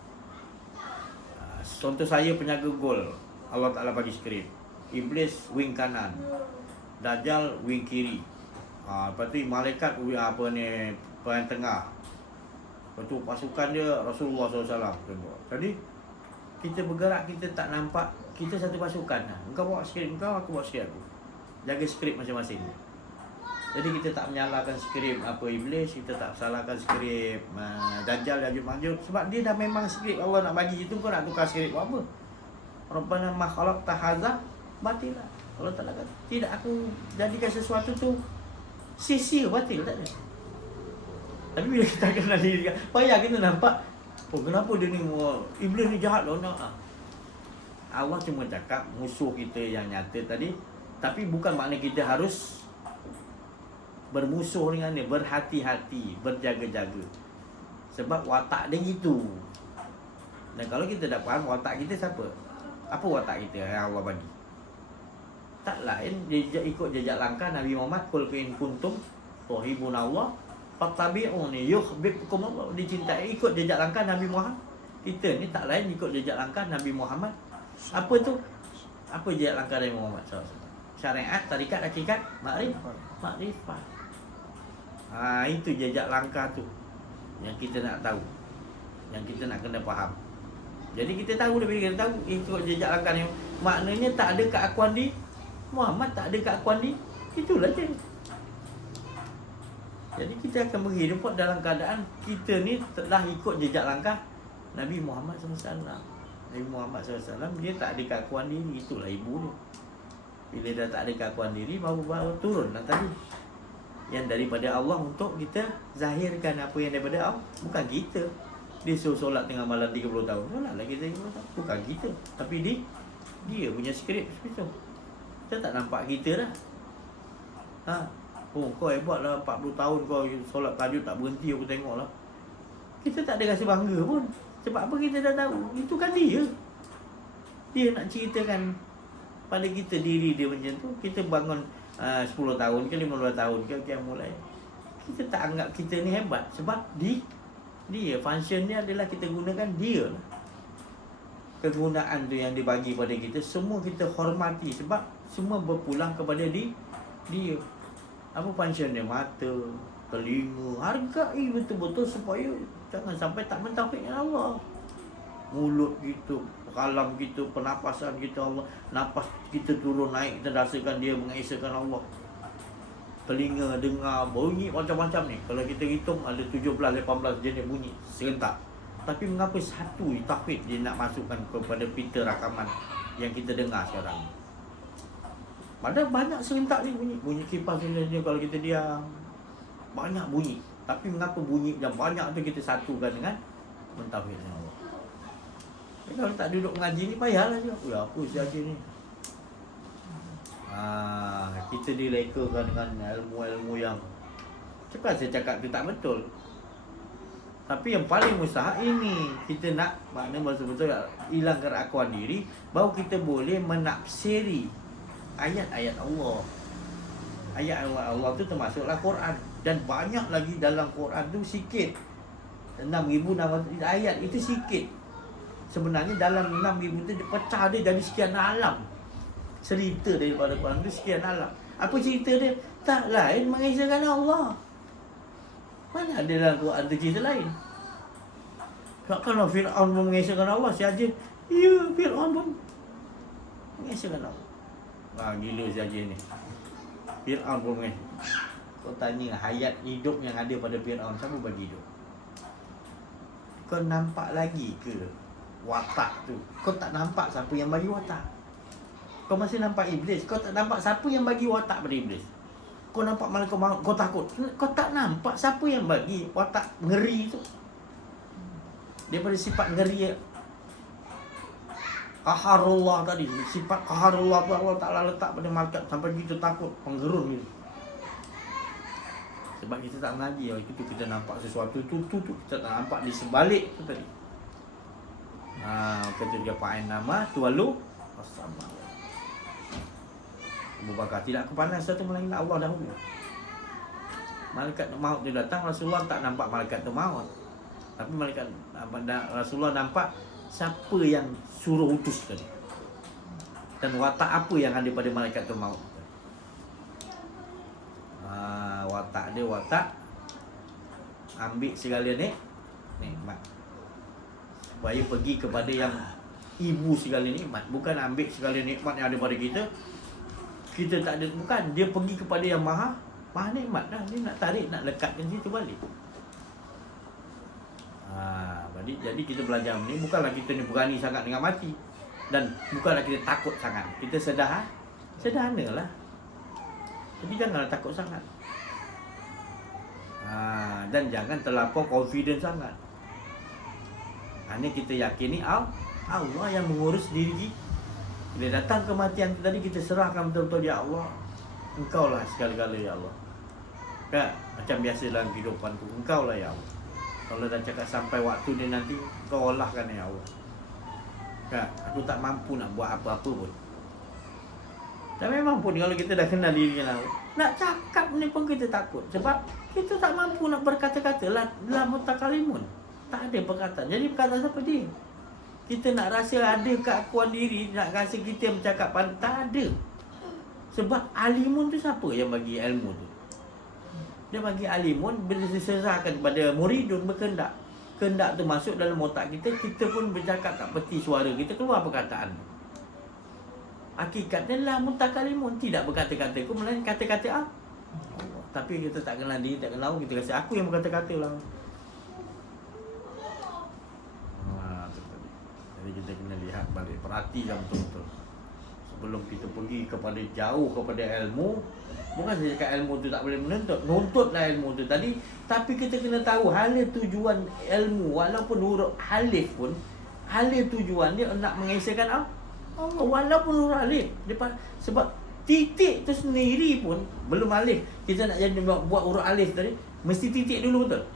Contoh saya penjaga gol, Allah Ta'ala bagi skrip. Iblis wing kanan, Dajjal wing kiri. Lepas tu malaikat apa ni, pemain tengah. Lepas tu pasukan dia Rasulullah SAW. Jadi kita bergerak, kita tak nampak kita satu pasukan lah. Engkau bawa skrip engkau, aku bawa skrip aku. Jaga skrip masing-masing. Jadi kita tak menyalahkan skrip apa Iblis, kita tak salahkan skrip Dajjal, Ya'juj Ma'juj. Sebab dia dah memang skrip Allah nak bagi itu, kau nak tukar skrip buat apa? Rabbana ma khalaqta hadza batila. Allah Ta'ala kata, tidak aku jadikan sesuatu tu sia-sia, batil, tak ada. Tapi bila kita kenal diri, payah kita nampak, oh kenapa dia ni, Iblis ni jahat lah nak. Allah cuma cakap musuh kita yang nyata tadi, tapi bukan makna kita harus bermusuh dengan dia, berhati-hati, berjaga-jaga. Sebab watak dia gitu. Dan kalau kita dah faham watak kita siapa, apa watak kita yang Allah bagi? Tak lain dia ikut jejak langkah Nabi Muhammad, qul in kuntum tuhibbunallah fattabi'uni yuhibbukum Allah. Dicintai, ikut jejak langkah Nabi Muhammad. Kita ni tak lain ikut jejak langkah Nabi Muhammad. Apa tu? Apa jejak langkah Nabi Muhammad SAW? Syariat, tarikat, hakikat, makrifat. Itu jejak langkah tu yang kita nak tahu, yang kita nak kena faham. Jadi kita tahu dah, bila kita tahu ikut jejak langkah ni, maknanya tak ada keakuan di Muhammad, tak ada keakuan di, itulah je. Jadi kita akan berhidup dalam keadaan kita ni telah ikut jejak langkah Nabi Muhammad SAW. Nabi Muhammad SAW dia tak ada keakuan diri, itulah ibu dia. Bila dah tak ada keakuan diri, baru turun lah tadi yang daripada Allah untuk kita zahirkan apa yang daripada Allah. Bukan kita. Dia suruh solat tengah malam 30 tahun, solat lah kita 30 tahun. Bukan kita, tapi dia punya skrip seperti tu. Kita tak nampak kita dah. Oh kau hebat lah, 40 tahun kau solat tahajud tak berhenti, aku tengok lah. Kita tak ada rasa bangga pun. Sebab apa? Kita dah tahu itu kan dia. Dia nak ceritakan pada kita diri dia macam tu. Kita bangun 10 tahun ke 15 tahun ke mulai, kita tak anggap kita ni hebat. Sebab dia function dia adalah kita gunakan dia lah. Kegunaan tu yang dibagi pada kita, semua kita hormati. Sebab semua berpulang kepada dia. Apa function dia? Mata, telinga, hargai betul-betul supaya jangan sampai tak mentauhid dengan Allah. Mulut kita, kalam kita, pernafasan kita, Allah, nafas kita turun naik, kita rasakan dia mengesahkan Allah. Telinga dengar bunyi macam-macam ni. Kalau kita hitung ada 17-18 jenis bunyi serentak. Tapi mengapa satu tauhid dia nak masukkan kepada pita rakaman yang kita dengar sekarang? Padahal banyak serentak ni bunyi kipas ni kalau kita diam. Banyak bunyi. Tapi mengapa bunyi yang banyak tu kita satukan dengan mentauhidkan Allah? Kalau tak duduk mengaji ni payahlah juga. Apa saja ni? Kita direkakan dengan ilmu-ilmu yang cepat saya cakap tu tak betul. Tapi yang paling mustahak ini, kita nak makna betul-betul hilang keakuan diri, baru kita boleh menafsiri ayat-ayat Allah. Ayat-ayat Allah tu termasuklah Quran. Dan banyak lagi dalam Quran tu sikit. 6,600 ayat itu sikit. Sebenarnya dalam 6,000 tu dia pecah dia jadi sekian alam. Cerita daripada Quran tu sekian alam. Apa cerita dia? Tak lain mengesahkan Allah. Mana ada dalam Quran tu cerita lain? Kalau Fir'aun pun mengesahkan Allah saja. Ya, Fir'aun pun mengesahkan Allah. Gila saja ni. Fir'aun pun mengesahkan. Kau tanya hayat hidup yang ada pada Fir'aun, siapa bagi hidup? Kau nampak lagi ke watak tu? Kau tak nampak siapa yang bagi watak? Kau masih nampak iblis. Kau tak nampak siapa yang bagi watak pada iblis. Kau nampak malah kau takut. Kau tak nampak siapa yang bagi watak ngeri tu. Daripada sifat ngeri qaharullah tadi. Sifat qaharullah tu Allah Ta'ala letak pada malaikat sampai kita takut, penggerun gitu. Sebab kita tak mengaji. Itu kita nampak sesuatu tu kita tak nampak di sebalik tu tadi. Ketika fa'in nama tuwalu as-sama. Abu Bakar tidak kepanas satu melainkan Allah dahulu. Malaikat maut tu datang, Rasulullah tak nampak malaikat tu maut. Tapi Rasulullah nampak siapa yang suruh utus tadi. Dan watak apa yang ada pada malaikat tu maut. Watak dia watak ambil segala nikmat. Supaya pergi kepada yang ibu segala nikmat. Bukan ambil segala nikmat yang ada pada kita. Kita tak ada, bukan. Dia pergi kepada yang maha nikmat dah. Dia nak tarik, nak lekatkan situ balik. Jadi kita belajar ni, bukanlah kita ni berani sangat dengan mati. Dan bukanlah kita takut sangat. Kita sederhana lah. Tapi janganlah takut sangat. Dan jangan terlampau confident sangat. Hanya kita yakini Allah yang mengurus diri kita. Bila datang kematian tu tadi, kita serahkan betul-betul, ya Allah, Engkau lah segala-gala, ya Allah. Kan? Macam biasa dalam kehidupanku, Engkau lah, ya Allah. Kalau dah cakap sampai waktu dia nanti, Kau olahkan, ya Allah. Kan? Aku tak mampu nak buat apa-apa pun. Dan memang pun kalau kita dah kenal diri Allah, nak cakap ni pun kita takut. Sebab kita tak mampu nak berkata-kata lah dalam mutakalimun. Tak ada perkataan. Jadi perkataan siapa dia? Kita nak rasa ada keakuan diri, nak rasa kita yang bercakap, tak ada. Sebab alimun tu siapa yang bagi ilmu tu? Dia bagi alimun bila diserahkan kepada muridun berkehendak. Kehendak tu masuk dalam otak kita, kita pun bercakap kat peti suara kita, keluar perkataan. Hakikatnya lah mutakalimun, tidak berkata-kata ku, melainkan kata-kata Allah. Tapi kita tak kenal diri, tak kenal, kita rasa aku yang berkata-kata lah. Jadi kita kena lihat balik, perhatikan betul-betul. Sebelum kita pergi kepada jauh kepada ilmu, bukan saja cakap ilmu tu tak boleh menuntut, nuntutlah ilmu tu tadi, tapi kita kena tahu hala tujuan ilmu, walaupun huruf alif pun, hala tujuan dia nak mengesahkan Allah, walaupun huruf alif. Sebab titik tu sendiri pun belum alif. Kita nak jadi buat huruf alif tadi, mesti titik dulu, betul?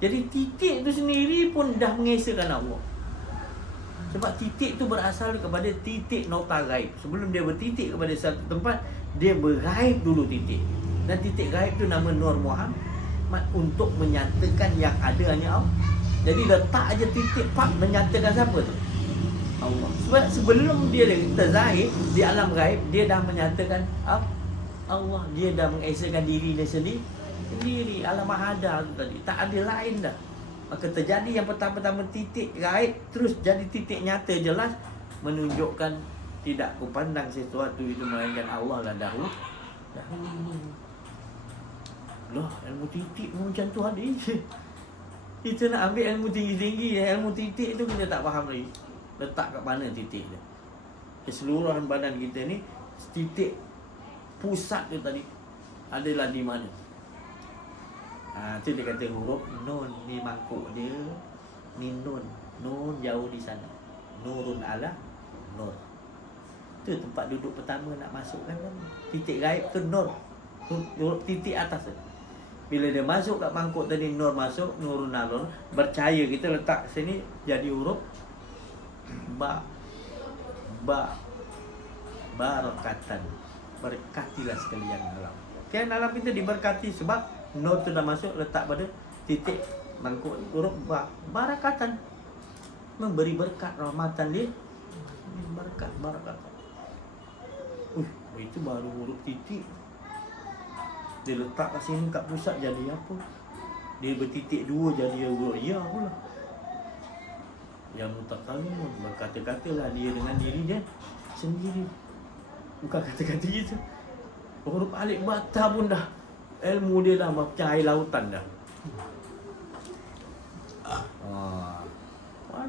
Jadi titik tu sendiri pun dah mengesahkan Allah. Sebab titik tu berasal kepada titik nota gaib. Sebelum dia bertitik kepada satu tempat, dia bergaib dulu titik. Dan titik gaib tu nama Nur Muhammad, untuk menyatakan yang ada hanya Allah. Jadi letak aja titik, pak, menyatakan siapa tu? Allah. Sebab sebelum dia terzahir di alam gaib, dia dah menyatakan Allah. Dia dah mengesahkan diri dia sendiri. Alam mahada tu tadi, tak ada lain dah. Maka terjadi yang pertama-tama titik gaib, terus jadi titik nyata jelas, menunjukkan tidak kupandang sesuatu itu melainkan Allah lah dahulu. Loh, ilmu titik pun macam tu ada. Kita nak ambil ilmu tinggi-tinggi, ilmu titik tu kita tak faham lagi. Letak kat mana titik dia? Keseluruhan badan kita ni, titik pusat tu tadi adalah di mana? Tu dia kata huruf nun ni mangkuk dia, ni nun jauh di sana, nurun ala nur. Tu tempat duduk pertama nak masukkan kan, titik gaib tu nur, huruf titik atas tu. Bila dia masuk kat mangkuk tadi, nur masuk, nurun ala, percaya kita letak sini jadi huruf barakatan, berkatilah sekalian alam. Kan alam kita diberkati sebab nur tu dah masuk, letak pada titik mangkuk huruf barakatan, memberi berkat, rahmatan dia, barakatan. Itu baru huruf titik. Dia letak kat sini kat pusat jadi apa? Dia bertitik dua jadi huruf ya pula. Yang mutakalimun, berkata-katalah dia dengan diri dia sendiri. Bukan kata-kata kita. Huruf alif bata pun dah, ilmu dia dah macam air lautan dah.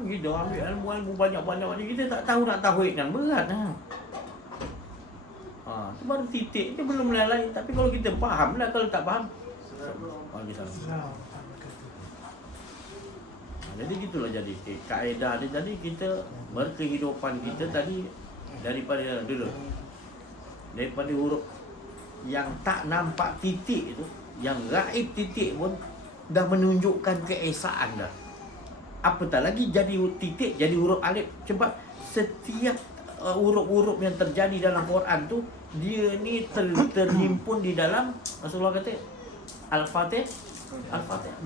Kita ambil ilmu banyak-banyak, kita tak tahu nak tauhidkan, berat lah. Tu baru titik, dia belum lain-lain. Tapi kalau kita faham lah, kalau tak faham, jadi gitulah jadi kaedah dia. Jadi kita berkehidupan kita tadi daripada dulu, daripada huruf yang tak nampak titik itu, yang gaib titik pun dah menunjukkan keesaan dah. apatah lagi jadi titik, jadi huruf alif. Sebab setiap huruf-huruf yang terjadi dalam Quran tu dia ni terhimpun di dalam, Rasulullah kata Al-Fatihah,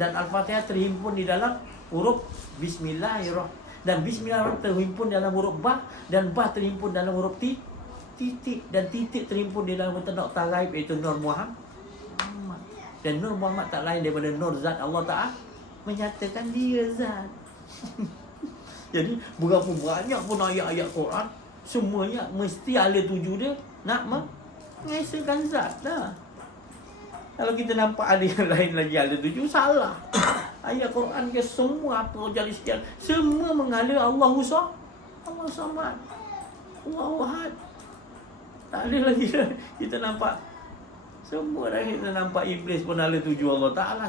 dan Al-Fatihah terhimpun di dalam huruf Bismillahirrahmanirrahim, dan Bismillahirrahmanirrahim terhimpun dalam huruf Ba, dan Ba terhimpun dalam huruf titik, dan titik terhimpun di dalam nokta ghaib, iaitu Nur Muhammad. Dan Nur Muhammad tak lain daripada Nur Zat Allah Ta'ala, menyatakan dia Zat. Jadi berapa banyak pun ayat-ayat Quran, semuanya mesti ala tuju dia nak mengesahkan Zat dah. Kalau kita nampak ada yang lain lagi ala tuju, salah. Ayat Quran ke semua apa jadi sekian, semua mengalir Allahu Samad, Allahu Ahad. Tak ada lagi kita nampak. Semua dah kita nampak iblis pun ala tuju Allah Ta'ala.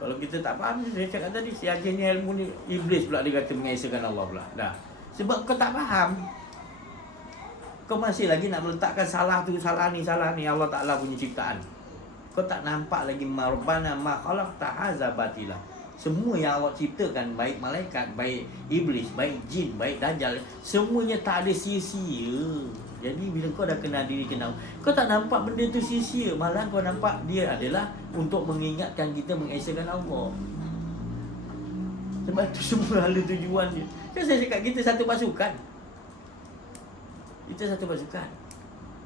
Kalau kita tak faham, saya cakap tadi, si akhirnya ilmu ni, iblis pula dia kata mengesahkan Allah pula. Dah. Sebab kau tak faham, kau masih lagi nak meletakkan salah tu, salah ni Allah Ta'ala punya ciptaan. Kau tak nampak lagi marbana ma khalaqta hadza batila. Semua yang Allah ciptakan, baik malaikat, baik iblis, baik jin, baik dajjal, semuanya tak ada sia-sia. Jadi bila kau dah kenal diri, kenal, kau tak nampak benda tu sia-sia, malah kau nampak dia adalah untuk mengingatkan kita mengesahkan Allah. Sebab tu semua ada tujuan dia. Kan saya cakap kita satu pasukan. Kita satu pasukan.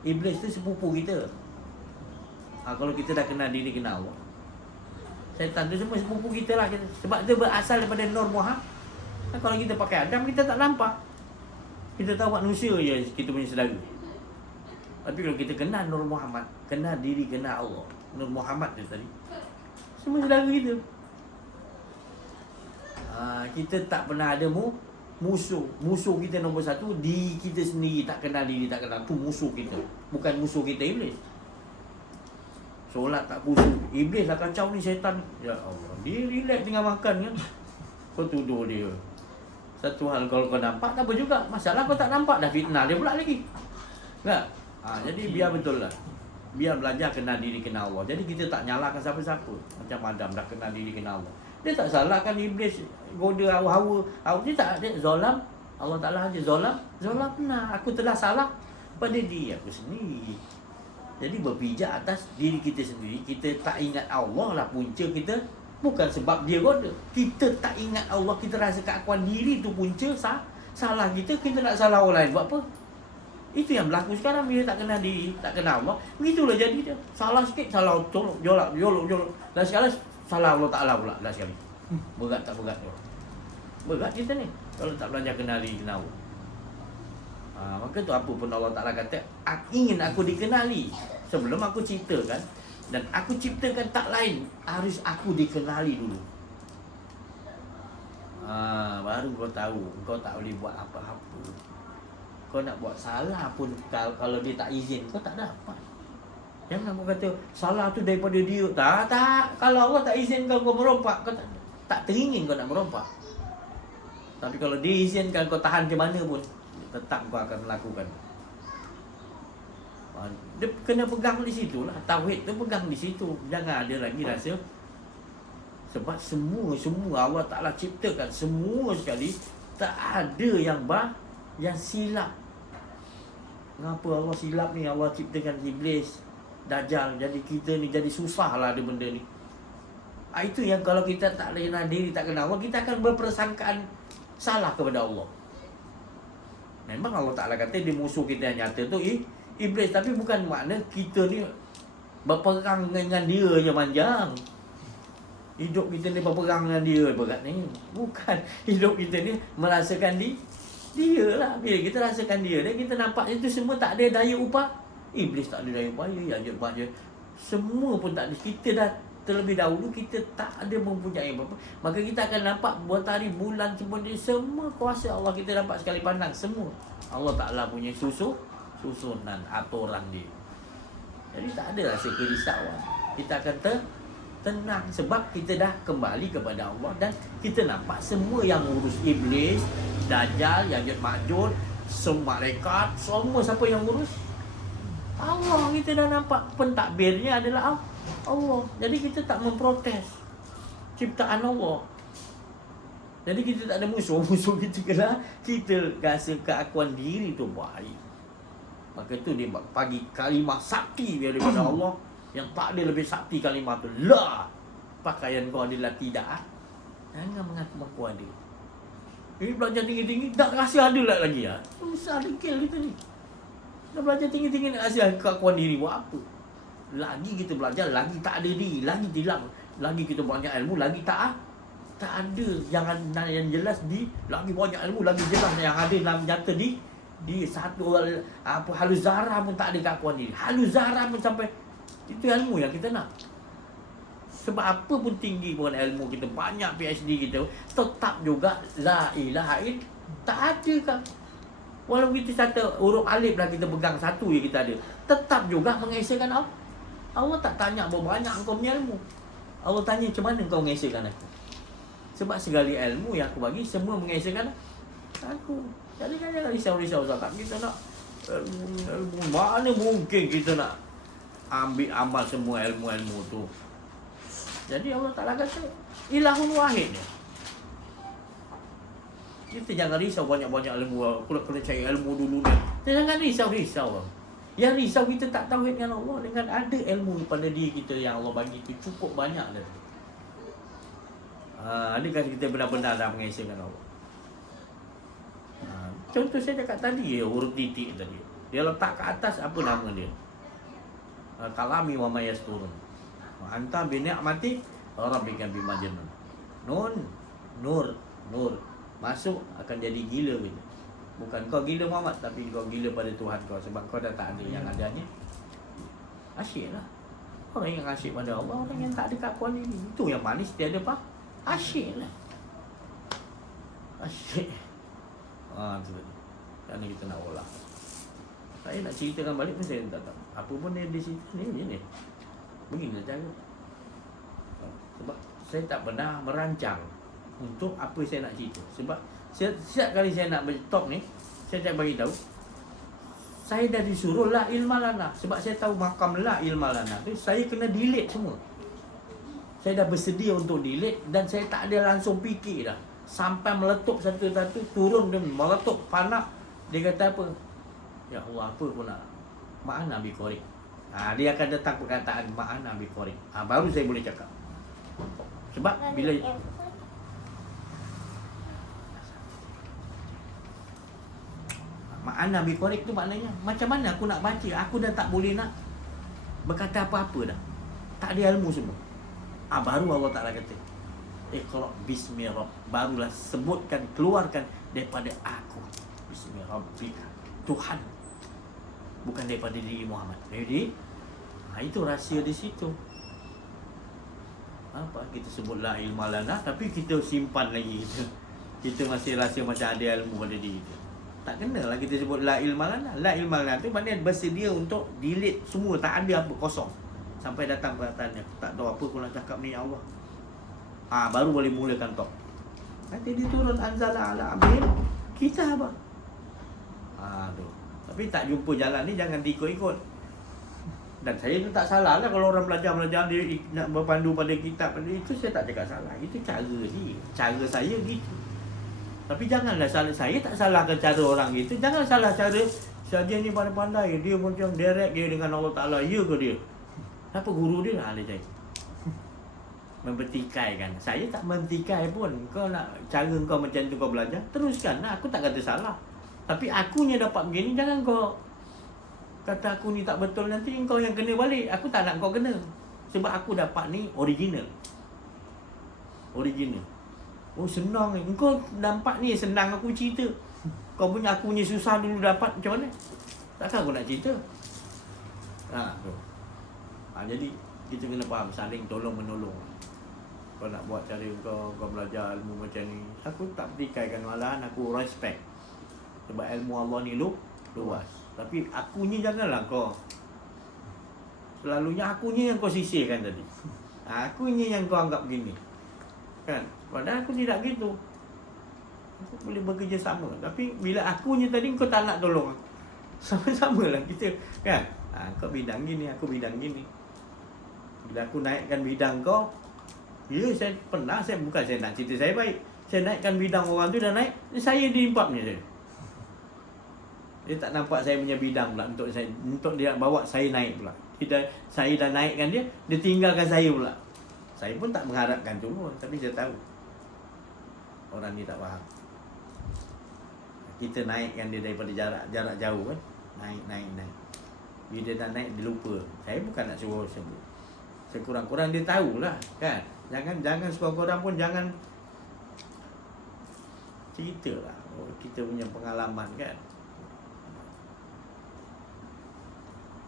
Iblis tu sepupu kita. Kalau kita dah kenal diri, kenal Allah, syaitan tu semua sepupu kita lah. Sebab dia berasal daripada Nur Muhammad. Kalau kita pakai Adam, kita tak nampak. Kita tahu manusia je kita punya saudara. Tapi kalau kita kenal Nur Muhammad, kenal diri, kenal Allah, Nur Muhammad tu tadi, semua saudara kita. Kita tak pernah ada musuh. Musuh kita nombor satu, diri kita sendiri. Tak kenal diri, tak kenal, tu musuh kita. Bukan musuh kita iblis. Solat tak khusyuk, iblis lah kacau ni, syaitan. Ya Allah, dia relax tengah makan kan, kau tuduh dia. Satu hal kalau kau nampak, tak apa juga. Masalah kau tak nampak, dah fitnah dia pula lagi. Tak? Jadi biar betul lah. Biar belajar kenal diri, kenal Allah. Jadi kita tak nyalahkan siapa-siapa. Macam Adam dah kenal diri, kenal Allah. Dia tak salahkan iblis goda hawa. Dia tak ada zalam. Allah Ta'ala aja zalam. Zalam benar. Aku telah salah pada diri aku sendiri. Jadi berpijak atas diri kita sendiri. Kita tak ingat Allah lah punca kita. Bukan sebab dia goda. Kita tak ingat Allah, kita rasa keakuan diri tu punca salah kita. Kita nak salah orang lain. Buat apa? Itu yang berlaku sekarang. Bila tak kenal diri, tak kenal Allah, begitulah jadi dia. Salah sikit, salah tolong, jolak. Dan sekarang salah Allah Ta'ala pula. Dah sekali. Berat tak berat tu? Berat kita ni kalau tak belajar kenal diri, kenal Allah. Maka tu apa pun Allah Ta'ala kata, ingin aku dikenali sebelum aku ciptakan. Dan aku ciptakan tak lain, harus aku dikenali dulu. Baru kau tahu, kau tak boleh buat apa-apa. Kau nak buat salah pun, kalau dia tak izin, kau tak dapat. Jangan kau kata salah tu daripada dia. Tak. Kalau Allah tak izinkan kau merompak, kau tak teringin kau nak merompak. Tapi kalau dia izinkan kau tahan ke mana pun, tetap kau akan melakukan. Dia kena pegang di situ lah. Tauhid tu pegang di situ. Jangan ada lagi rasa. Sebab semua Allah Ta'ala ciptakan, semua sekali, tak ada yang silap. Kenapa Allah silap ni? Allah ciptakan iblis, dajjal. Jadi kita ni jadi susah lah ada benda ni. Itu yang kalau kita tak kenal diri, tak kenal Allah, kita akan berpersangkaan salah kepada Allah. Memang Allah Ta'ala kata dia musuh kita yang nyata tu iblis. Tapi bukan makna kita ni berperang dengan dia je panjang. Hidup kita ni berperang dengan dia berat ni. Bukan. Hidup kita ni merasakan dia lah. Bila kita rasakan dia, dan kita nampak itu semua tak ada daya upah. Iblis tak ada daya upaya, ya, semua pun tak ada. Kita dah terlebih dahulu, kita tak ada mempunyai apa-apa. Maka kita akan nampak matahari, bulan, semua kuasa Allah kita dapat sekali pandang. Semua Allah Ta'ala punya susunan, aturan dia. Jadi tak ada rasa kerisauan. Kita akan tenang sebab kita dah kembali kepada Allah. Dan kita nampak semua yang urus iblis, dajjal, Ya'juj Ma'juj, semua malaikat, semua siapa yang urus? Allah. Kita dah nampak pentadbirnya adalah Allah. Jadi kita tak memprotes ciptaan Allah. Jadi kita tak ada musuh. Musuh kita kena kita rasa keakuan diri tu baik. Maka tu dia bagi kalimah sakti daripada Allah. Yang tak ada lebih sakti kalimah tu. La. Pakaian kau adalah tidak. Jangan mengaku-ngaku ada. Ini belajar tinggi-tinggi tak rasa ada lagi lah. Susah dikil kita ni. Dah belajar tinggi-tinggi nak rasa keakuan diri buat apa? Lagi kita belajar, lagi tak ada diri, lagi hilang. Lagi kita banyak ilmu, lagi tak ada yang jelas di. Lagi banyak ilmu, lagi jelas yang ada dalam nyata di satu apa halus zarah pun tak ada keakuan diri. Halus zarah pun sampai itu ilmu yang kita nak. Sebab apa pun tinggi pun ilmu kita, banyak PhD kita, tetap juga la ilaha illallah tak ada kan. Walau kita satu huruf alif lah kita pegang satu je kita ada, tetap juga mengesahkan Allah. Allah tak tanya berapa banyak kau punya ilmu. Allah tanya macam mana kau mengesahkan aku. Sebab segala ilmu yang aku bagi semua mengesahkan aku. Jadi kan jangan risau-risau sangat. Kita nak ilmu, mana mungkin kita nak ambil amal semua ilmu-ilmu tu. Jadi Allah Ta'ala kata ilahun wahid ni. Kita jangan risau banyak-banyak ilmu. Aku nak kena cari ilmu dulu ni. Kita jangan risau-risau. Yang risau kita tak tauhid dengan Allah. Dengan ada ilmu pada diri kita yang Allah bagi itu cukup banyak dah. Adakah kita benar-benar dah mengesahkan Allah? Contoh saya cakap tadi, huruf titik tadi. Dia letak ke atas apa nama dia? Kalami wa mayasturun. Anta bi ni'mati rabbika bi majnun. Nur masuk akan jadi gila gitu. Bukan kau gila Muhammad, tapi kau gila pada Tuhan kau sebab kau dah tak ada yang adanya. Asyiklah. Orang yang asyik pada Allah, orang yang tak ada keakuan ini. Itu yang manis tiada apa? Asyiklah. Asyik. Tu tadi. Kerana kita nak olah. Saya nak ceritakan balik pun saya tak tahu. Apa pun dia di situ ni. Beginilah cara. Sebab saya tak pernah merancang untuk apa saya nak cerita. Sebab setiap kali saya nak bertalk ni, saya tak bagi tahu. Saya dah disuruh la ilma lana. Sebab saya tahu makam la ilma lana tu saya kena delete semua. Saya dah bersedia untuk delete dan saya tak ada langsung fikir dah. Sampai meletup satu-satu, turun dan meletup, panak. Dia kata apa? Ya Allah, apa pun nak. Ma'ana bi korek. Dia akan datang perkataan ma'ana bi korek. Baru saya boleh cakap. Sebab bila ma'ana bi korek tu maknanya macam mana aku nak baca? Aku dah tak boleh nak berkata apa-apa dah. Tak ada ilmu semua. Baru Allah Ta'ala kata Iqra bismi rabb. Barulah sebutkan, keluarkan daripada aku. Bismi rabbika, Tuhan. Bukan daripada diri Muhammad. Jadi itu rahsia di situ. Apa kita sebut la ilma lana, tapi kita simpan lagi kita masih rasa macam ada ilmu pada diri kita. Tak kenalah kita sebut la ilma lana. La ilma lana tu maknanya bersedia untuk delete semua, tak ada apa, kosong. Sampai datang perkataannya, tak tahu apa aku nak cakap ni ya Allah. Baru boleh mulakan talk. Nanti dia turun anzala ala abdin kita apa? Tu. Tapi tak jumpa jalan ni jangan ikut-ikut. Dan saya tu tak salah lah kalau orang belajar dia nak berpandu pada kitab pada itu, saya tak cakap salah. Itu cara dia. Cara saya gitu. Tapi janganlah salah, saya tak salahkan cara orang gitu. Jangan salah cara saja ni pandai-pandai. Dia macam direct dia dengan Allah Ta'ala. Ya ke dia? Apa guru dia nak ada saya? Mempertikai kan. Saya tak mempertikai pun. Kau nak cara kau macam tu kau belajar, teruskan lah. Aku tak kata salah. Tapi akunya dapat begini, jangan kau kata aku ni tak betul, nanti kau yang kena balik. Aku tak nak kau kena. Sebab aku dapat ni original. Oh senang ni. Kau nampak ni senang aku cerita. Kau punya aku punya susah dulu dapat macam mana? Takkan aku nak cerita. Tu. Jadi kita kena faham saling tolong menolong. Kau nak buat cara kau belajar ilmu macam ni, aku tak pertikaikan, malahan aku respect. Sebab ilmu Allah ni luas. Tapi akunya janganlah kau. Selalunya akunya yang kau sisihkan tadi. Akunya yang kau anggap gini. Kan? Padahal aku tidak gitu. Aku boleh bekerja sama. Tapi bila akunya tadi kau tak nak tolong. Sama-sama lah kita. Kan? Kau bidang gini, aku bidang gini. Bila aku naikkan bidang kau, ya saya pernah, bukan saya nak cerita saya baik. Saya naikkan bidang orang tu dah naik, saya diimpap ni saya. Dia tak nampak saya punya bidang pula untuk dia bawa saya naik pula. Saya dah naikkan dia tinggalkan saya pula. Saya pun tak mengharapkan tu pun, tapi saya tahu orang ni tak faham. Kita naikkan dia daripada jarak jauh kan. Naik. Bila dia dah naik, dia lupa. Saya bukan nak suruh sebut. Sekurang-kurang dia tahulah kan. Jangan sekurang-kurang pun jangan ceritalah kita punya pengalaman kan.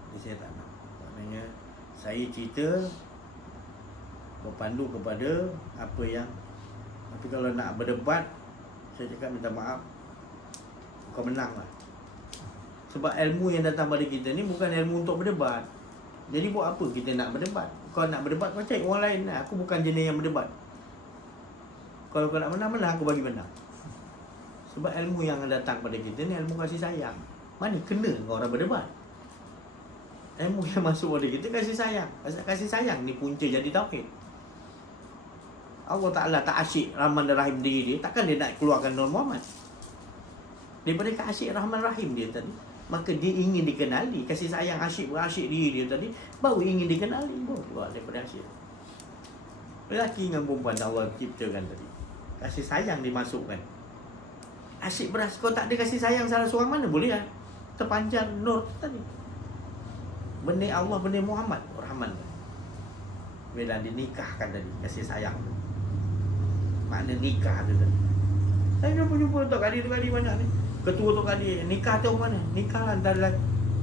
Jadi saya tak nak. Maknanya saya cerita berpandu kepada apa yang. Tapi kalau nak berdebat, saya cakap minta maaf, kau menang lah. Sebab ilmu yang datang pada kita ni bukan ilmu untuk berdebat. Jadi buat apa kita nak berdebat? Kau nak berdebat, kau cari orang lain lah. Aku bukan jenis yang berdebat. Kalau kau nak menang, aku bagi menang. Sebab ilmu yang datang pada kita ni ilmu kasih sayang. Mana kena kau orang berdebat? Ilmu yang masuk pada kita kasih sayang. Kasih sayang ni punca jadi tauhid. Allah Ta'ala tak asyik Rahman dan Rahim diri dia, takkan dia nak keluarkan Nur Muhammad daripada keasyik Rahman Rahim dia tadi. Maka dia ingin dikenali. Kasih sayang asyik diri dia tadi, baru ingin dikenali. Baru keluar daripada asyik. Lelaki dengan perempuan Allah ciptakan tadi, kasih sayang dimasukkan. Asyik beras, kau tak ada kasih sayang salah seorang mana boleh lah terpancar nur tadi. Benih Allah, benih Muhammad, Rahman. Bila dinikahkan tadi, kasih sayang tu. Makna nikah tu tadi. Saya jumpa Tok Kadi banyak ni. Ketua Tok Kadi, nikah tu mana? Nikah lah antara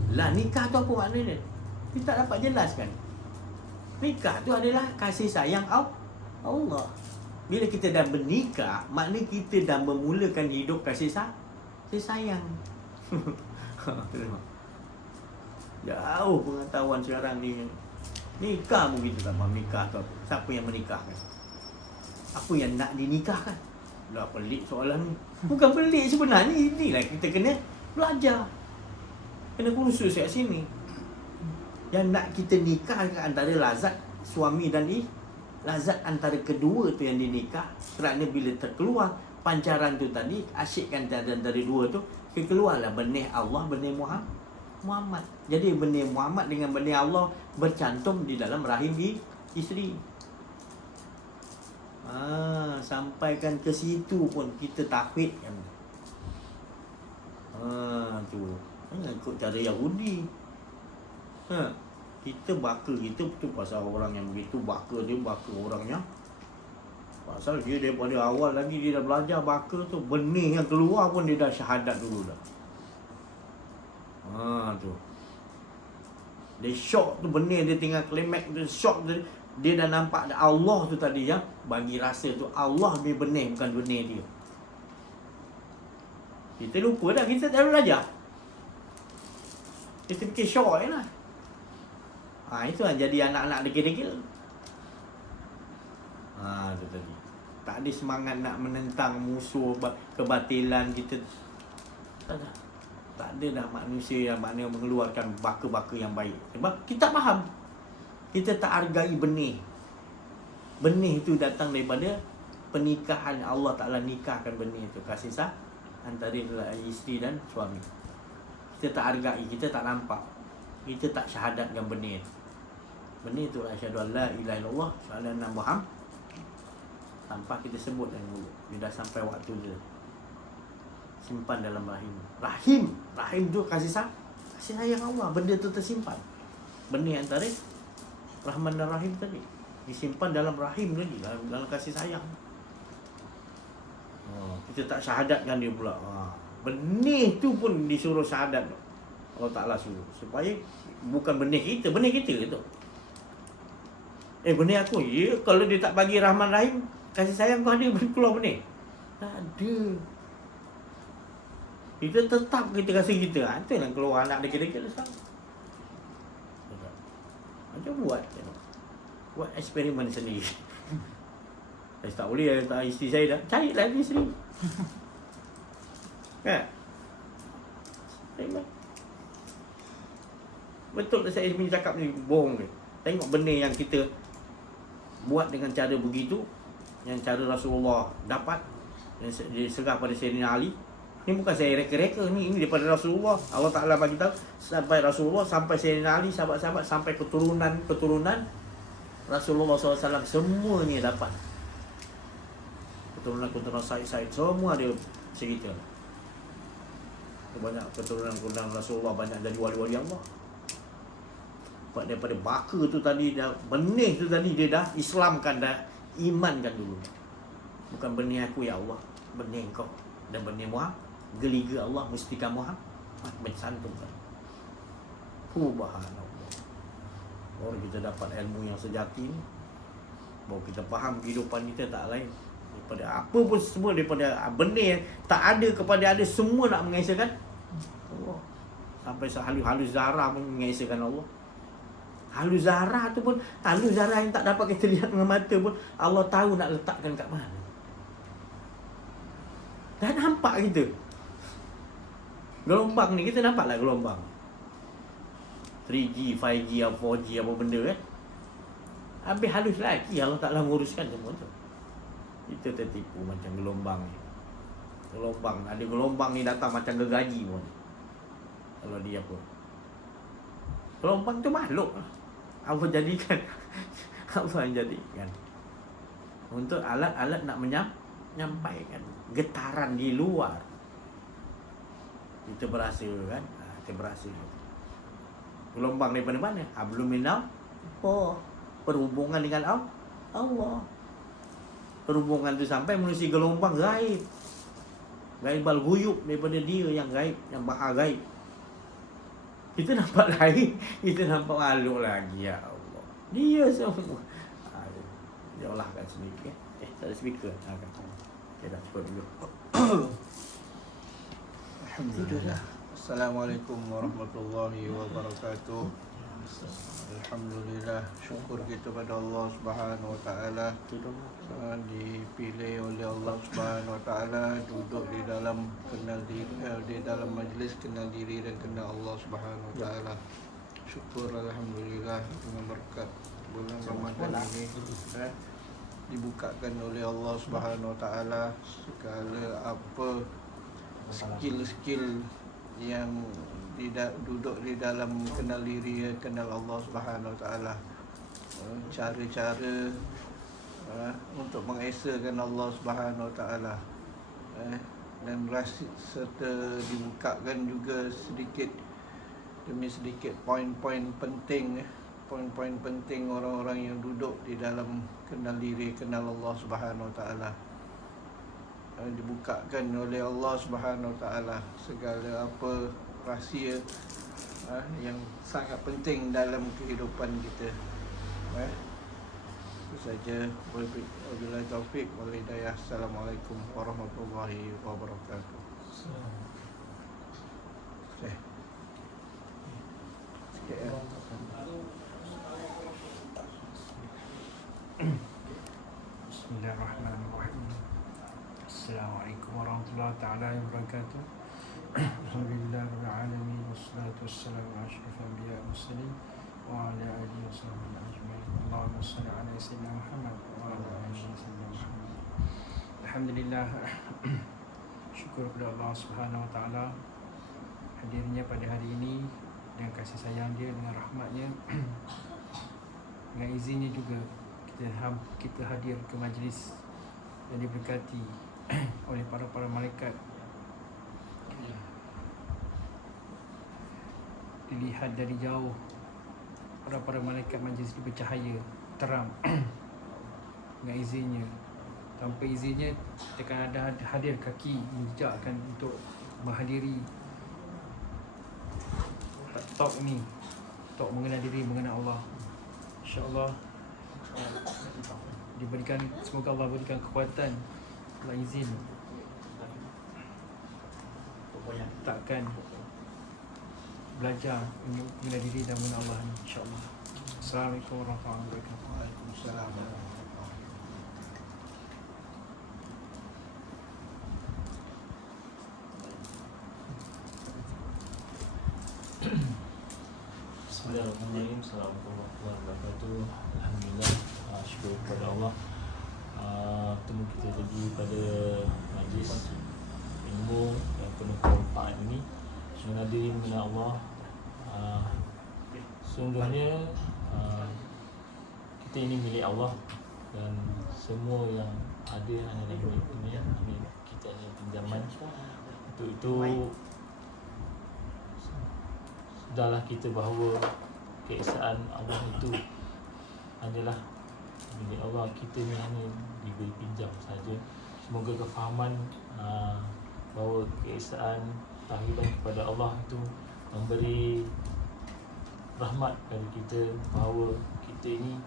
lah nikah tu apa maknanya? Kita tak dapat jelaskan. Nikah tu adalah kasih sayang Allah. Bila kita dah bernikah, makna kita dah memulakan hidup kasih sayang. Jauh pengetahuan sekarang ni. Nikah pun kita tak faham nikah tu apa. Siapa yang menikahkan? Apa yang nak dinikahkan? Dah pelik soalan ni. Bukan pelik sebenarnya. Inilah kita kena belajar. Kena kursus kat sini. Yang nak kita nikahkan antara lazat suami dan lazat antara kedua tu yang dinikah. Kerana bila terkeluar pancaran tu tadi, asyikkan dari dua tu, keluarlah benih Allah, benih Muhammad. Jadi benih Muhammad dengan benih Allah bercantum di dalam rahim isteri. Sampaikan ke situ pun kita tauhid kan. Tu. Jangan ikut cara Yahudi. Kita baka kita tu pasal orang yang begitu baka orangnya. Pasal dia daripada awal lagi dia dah belajar baka tu, benih yang keluar pun dia dah syahadat dulu dah. Tu. Dia shock tu, benih dia tinggal klimak tu, shock tu. Dia dah nampak Allah tu tadi yang bagi rasa tu Allah punya benih, bukan benih dia. Kita lupa dah, kita tak belajar. Kita fikir syok je lah. Itu lah jadi anak-anak degil-degil. Tu tadi. Tak ada semangat nak menentang musuh kebatilan kita. Tak ada dah manusia yang makna mengeluarkan baka-baka yang baik. Sebab kita faham. Kita tak hargai benih. Benih itu datang daripada pernikahan. Allah Ta'ala nikahkan benih itu. Kasih sayang antara isteri dan suami. Kita tak hargai, kita tak nampak. Kita tak syahadatkan benih itu. Benih itu asyhadu an la ilaha illallah wa anna Muhammad. Tanpa kita sebut dengan mulut. Dia dah sampai waktu dia. Simpan dalam rahim. Rahim tu kasih sayang Allah. Benda tu tersimpan. Benih antara Rahman dan Rahim tadi disimpan dalam rahim tadi, dalam kasih sayang. Kita tak syahadatkan dia pula. Benih tu pun disuruh syahadat. Allah Ta'ala suruh supaya bukan benih kita tu. Benih aku. Ya, kalau dia tak bagi Rahman Rahim kasih sayang, kau ada keluar benih? Tak ada. Kita tetap kita rasa kita. Itu yang keluar anak degil-degil sekarang. Macam buat eksperimen sendiri. Saya tak boleh, tak isteri saya dah cari lagi isteri. Kan? Betul tak saya punya cakap ni bohong ke? Tengok benih yang kita buat dengan cara begitu, yang cara Rasulullah dapat, diserah pada Sayyidina Ali. Ini bukan saya reka-reka ni, ini daripada Rasulullah. Allah Ta'ala bagi tahu sampai Rasulullah, sampai Sayyidina Ali, sahabat-sahabat, sampai keturunan Rasulullah SAW, semuanya dapat. Keturunan Said semua dia cerita. Banyak keturunan Rasulullah, banyak jadi wali-wali Allah. Daripada baka tu tadi, dah benih tu tadi, dia dah Islamkan, dah imankan dulu. Bukan benih aku ya Allah, benih kau dan benih Muhammad. Geliga Allah mestikan Muhammad mencantumkan. Subhanallah. Baru kita dapat ilmu yang sejati ni, baru kita faham kehidupan kita tak lain daripada apa pun, semua daripada benih tak ada kepada ada, semua nak mengesahkan Allah. Sampai halus zarah pun mengesahkan Allah. Halus zarah tu pun, halus zarah yang tak dapat kita lihat dengan mata pun, Allah tahu nak letakkan kat mana. Dah nampak kita gelombang ni, kita nampak lah gelombang 3G, 5G, 4G apa benda kan. Habis halus lagi, Allah Ta'ala nguruskan semua tu. Kita tertipu macam gelombang ni. Ada gelombang ni datang macam gergaji pun. Kalau dia apa, gelombang tu makhluk Allah jadikan Allah yang jadikan untuk alat-alat nak menyampaikan getaran di luar. Kita berasa kan, kita berasa gelombang daripada mana? Hablum minallah, perhubungan dengan Allah. Perhubungan tu sampai menusi gelombang gaib, gaibal ghuyub, daripada dia yang gaib, yang maha gaib. Kita nampak lain, kita nampak makhluk lagi, ya Allah. Dia semua. Jauhlahkan sedikit. Tak ada speaker. Okay, dah cukup dulu. Alhamdulillah. Assalamualaikum warahmatullahi wabarakatuh. Alhamdulillah, syukur kita pada Allah Subhanahu Wa Taala, dipilih oleh Allah Subhanahu Wa Taala duduk di dalam di dalam majlis kenal diri dan kenal Allah Subhanahu Wa Taala. Syukur alhamdulillah dengan berkat bulan Ramadan ini dibukakan oleh Allah Subhanahu Wa Taala segala apa skill-skill yang duduk di dalam kenal diri, kenal Allah Subhanahu Wa Taala, cara-cara untuk mengesakan Allah Subhanahu Wa Taala, dan serta dibukakan juga sedikit demi sedikit poin-poin penting orang-orang yang duduk di dalam kenal diri, kenal Allah Subhanahu Wa Taala. Dibukakan oleh Allah Subhanahu Wa Taala segala apa rahsia yang sangat penting dalam kehidupan kita. Itu saja. Wabillahi taufik wal hidayah. Assalamualaikum warahmatullahi wabarakatuh. Bismillahirrahmanirrahim. Assalamualaikum warahmatullahi taala wabarakatuh. Alhamdulillahirabbil alamin wassalatu wassalamu ala asyrafil anbiya'i wal mursalin wa ala alihi washabbihi ajma'in. Allahumma shalli ala sayyidina Muhammad wa ala alihi sayyidina Muhammad. Alhamdulillah, syukur kepada Allah Subhanahu Wa Taala hadirnya pada hari ini dengan kasih sayang dia, dengan rahmatnya, dengan izinnya juga kita hadir ke majlis yang diberkati oleh para malaikat. Dilihat dari jauh, para malaikat majlis itu bercahaya terang dengan izinnya. Tanpa izinnya kita akan ada hadir kaki menjejakkan untuk menghadiri talk ni, talk mengenal diri, mengenal Allah. InsyaAllah diberikan, semoga Allah berikan kekuatan, Allah izin takkan belajar mengenal diri dan mengenal Allah, insyaAllah. Assalamualaikum warahmatullahi wabarakatuh. Waalaikumsalam. Bismillahirrahmanirrahim. Assalamualaikum warahmatullahi wabarakatuh. Alhamdulillah, syukur kepada Allah Temu kita lagi pada majlis ilmu yang penuh kemanfaat ini. Hadirin min Allah, sungguhnya kita ini milik Allah dan semua yang ada adalah milik kita, hanya pinjaman. Untuk itu sudahlah kita bahawa keesaan Allah itu adalah milik Allah, kita ni hanya diberi pinjam saja. Semoga kefahaman bahawa keesaan tauhidan kepada Allah itu memberi rahmat kepada kita, bahawa kita ini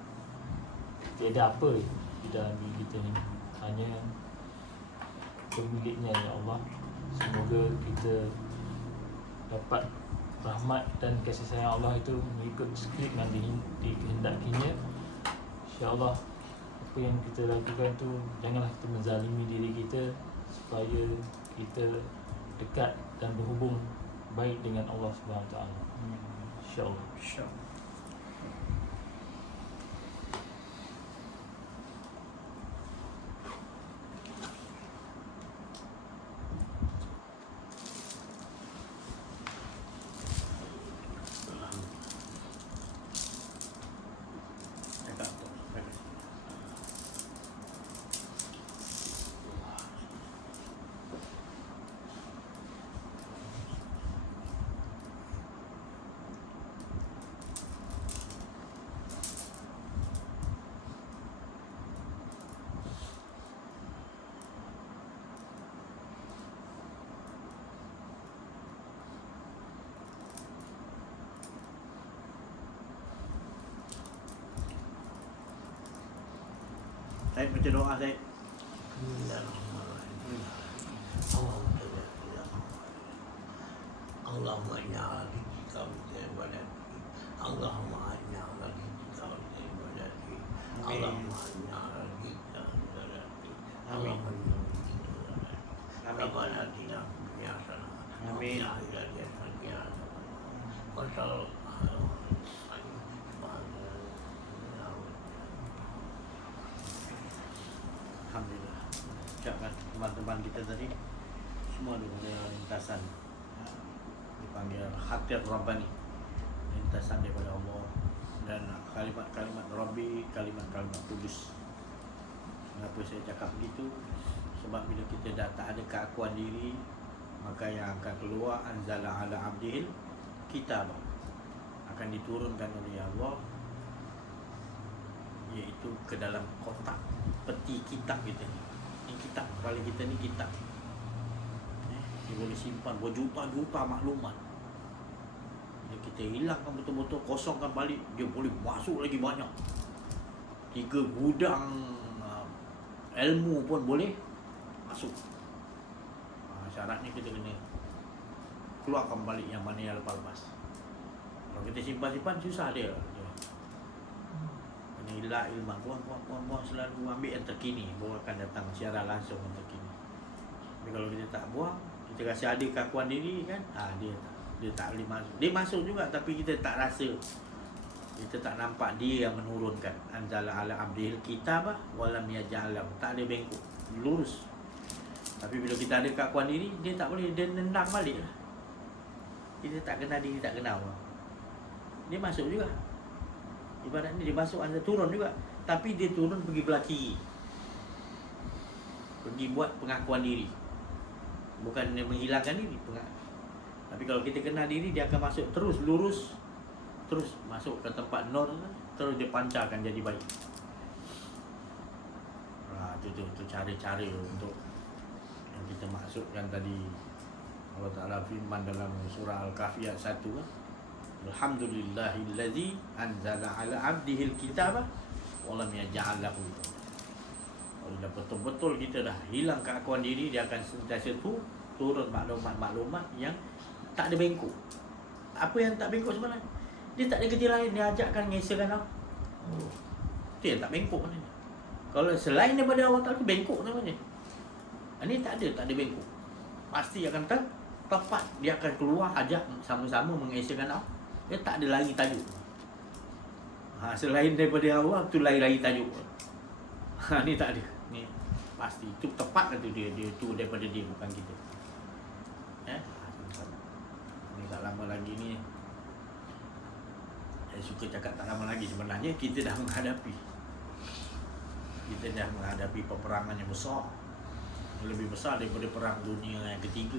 tiada apa di dalam diri kita ni, hanya pemiliknya ya Allah. Semoga kita dapat rahmat dan kasih sayang Allah itu mengikut skrip yang dikehendakinya. InsyaAllah apa yang kita lakukan tu janganlah kita menzalimi diri kita, supaya kita dekat dan berhubung baik dengan Allah SWT. InsyaAllah. Said baca doa Said. Allahumma inna ala dhikrika wa shukrika Allahumma inna ala dhikrika wa shukrika Allahumma inna ala dhikrika wa shukrika Allahumma inna ala dhikrika wa shukrika Rabbana atina fid dunya hasanah wa fil akhirati hasanah wa qina adzabannar. Alhamdulillah. Ucapkan teman-teman kita tadi semua ada lintasan dipanggil khatir Rabbani, lintasan daripada Allah, dan kalimat-kalimat Rabbi, kalimat-kalimat kudus. Mengapa saya cakap begitu? Sebab bila kita dah tak ada keakuan diri, maka yang akan keluar anzala ala abdihil kitab, akan diturunkan oleh Allah, iaitu ke dalam kotak peti kitab kita ni. Ini kitab, kepala kita ni kitab. Dia boleh simpan berjuta-juta maklumat. Bila kita hilangkan betul-betul, kosongkan balik, dia boleh masuk lagi banyak. 3 gudang ilmu pun boleh masuk. Syaratnya kita kena keluarkan balik yang mana yang lepas-lepas. Kalau kita simpan-simpan, susah dia. Inilah ilmu, buang selalu ambil yang terkini, baru akan datang siaran langsung yang terkini. Tapi kalau kita tak buang, kita rasa ada keakuan diri kan, dia tak boleh masuk. Dia masuk juga tapi kita tak rasa, kita tak nampak dia yang menurunkan. Anzala ala abdil kitab walam yaj'alahu, tak ada bengkok, lurus. Tapi bila kita ada keakuan diri, dia tak boleh, dia nendang balik lah. Kita tak kenal diri, tak kenal orang, dia masuk juga. Ibaratnya dia masuk, anda turun juga, tapi dia turun pergi belah kiri, pergi buat pengakuan diri, bukan dia menghilangkan diri. Tapi kalau kita kenal diri, dia akan masuk terus, lurus, terus masuk ke tempat nur, terus dia pancarkan jadi baik. Itu cara-cara untuk yang kita maksudkan tadi. Allah Ta'ala firman dalam surah Al-Kahfi ayat 1, Alhamdulillahillazi anzala ala abdihil kitab wa lam yaj'al lahu. Kalau dah betul-betul kita dah hilang keakuan diri, dia akan sentiasa turun maklumat-maklumat yang tak ada bengkok. Apa yang tak bengkok sebenarnya? Dia tak ada kerja lain, dia ajakkan ngesakan Allah. Itu yang tak bengkok ni. Kalau selain daripada Allah Ta'ala, bengkok namanya. Ini tak ada bengkok. Pasti akan tepat, dia akan keluar ajak sama-sama mengesakan Allah. Dia tak ada lagi tajuk. Selain daripada Allah tu lari-lari tajuk. Ni tak ada. Pasti itu tepat kata dia tu daripada dia, bukan kita. Ni tak lama lagi ni. Saya suka cakap tak lama lagi, sebenarnya kita dah menghadapi peperangan yang besar, yang lebih besar daripada perang dunia yang ketiga.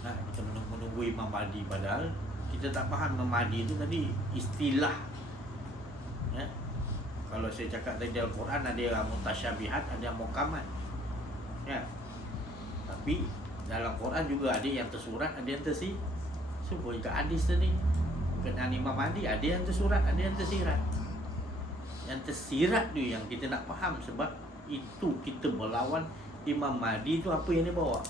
Kita menunggu Imam Mahdi, padahal kita tak faham Imam Mahdi itu tadi istilah. Kalau saya cakap tadi Al-Quran ada yang mutasyabihat, ada yang muhkamat. Tapi dalam Quran juga ada yang tersurat, ada yang tersirat. Sebut ke hadis tadi berkenaan Imam Mahdi, ada yang tersurat, ada yang tersirat. Yang tersirat tu yang kita nak faham, sebab itu kita melawan Imam Mahdi tu apa yang dia bawa.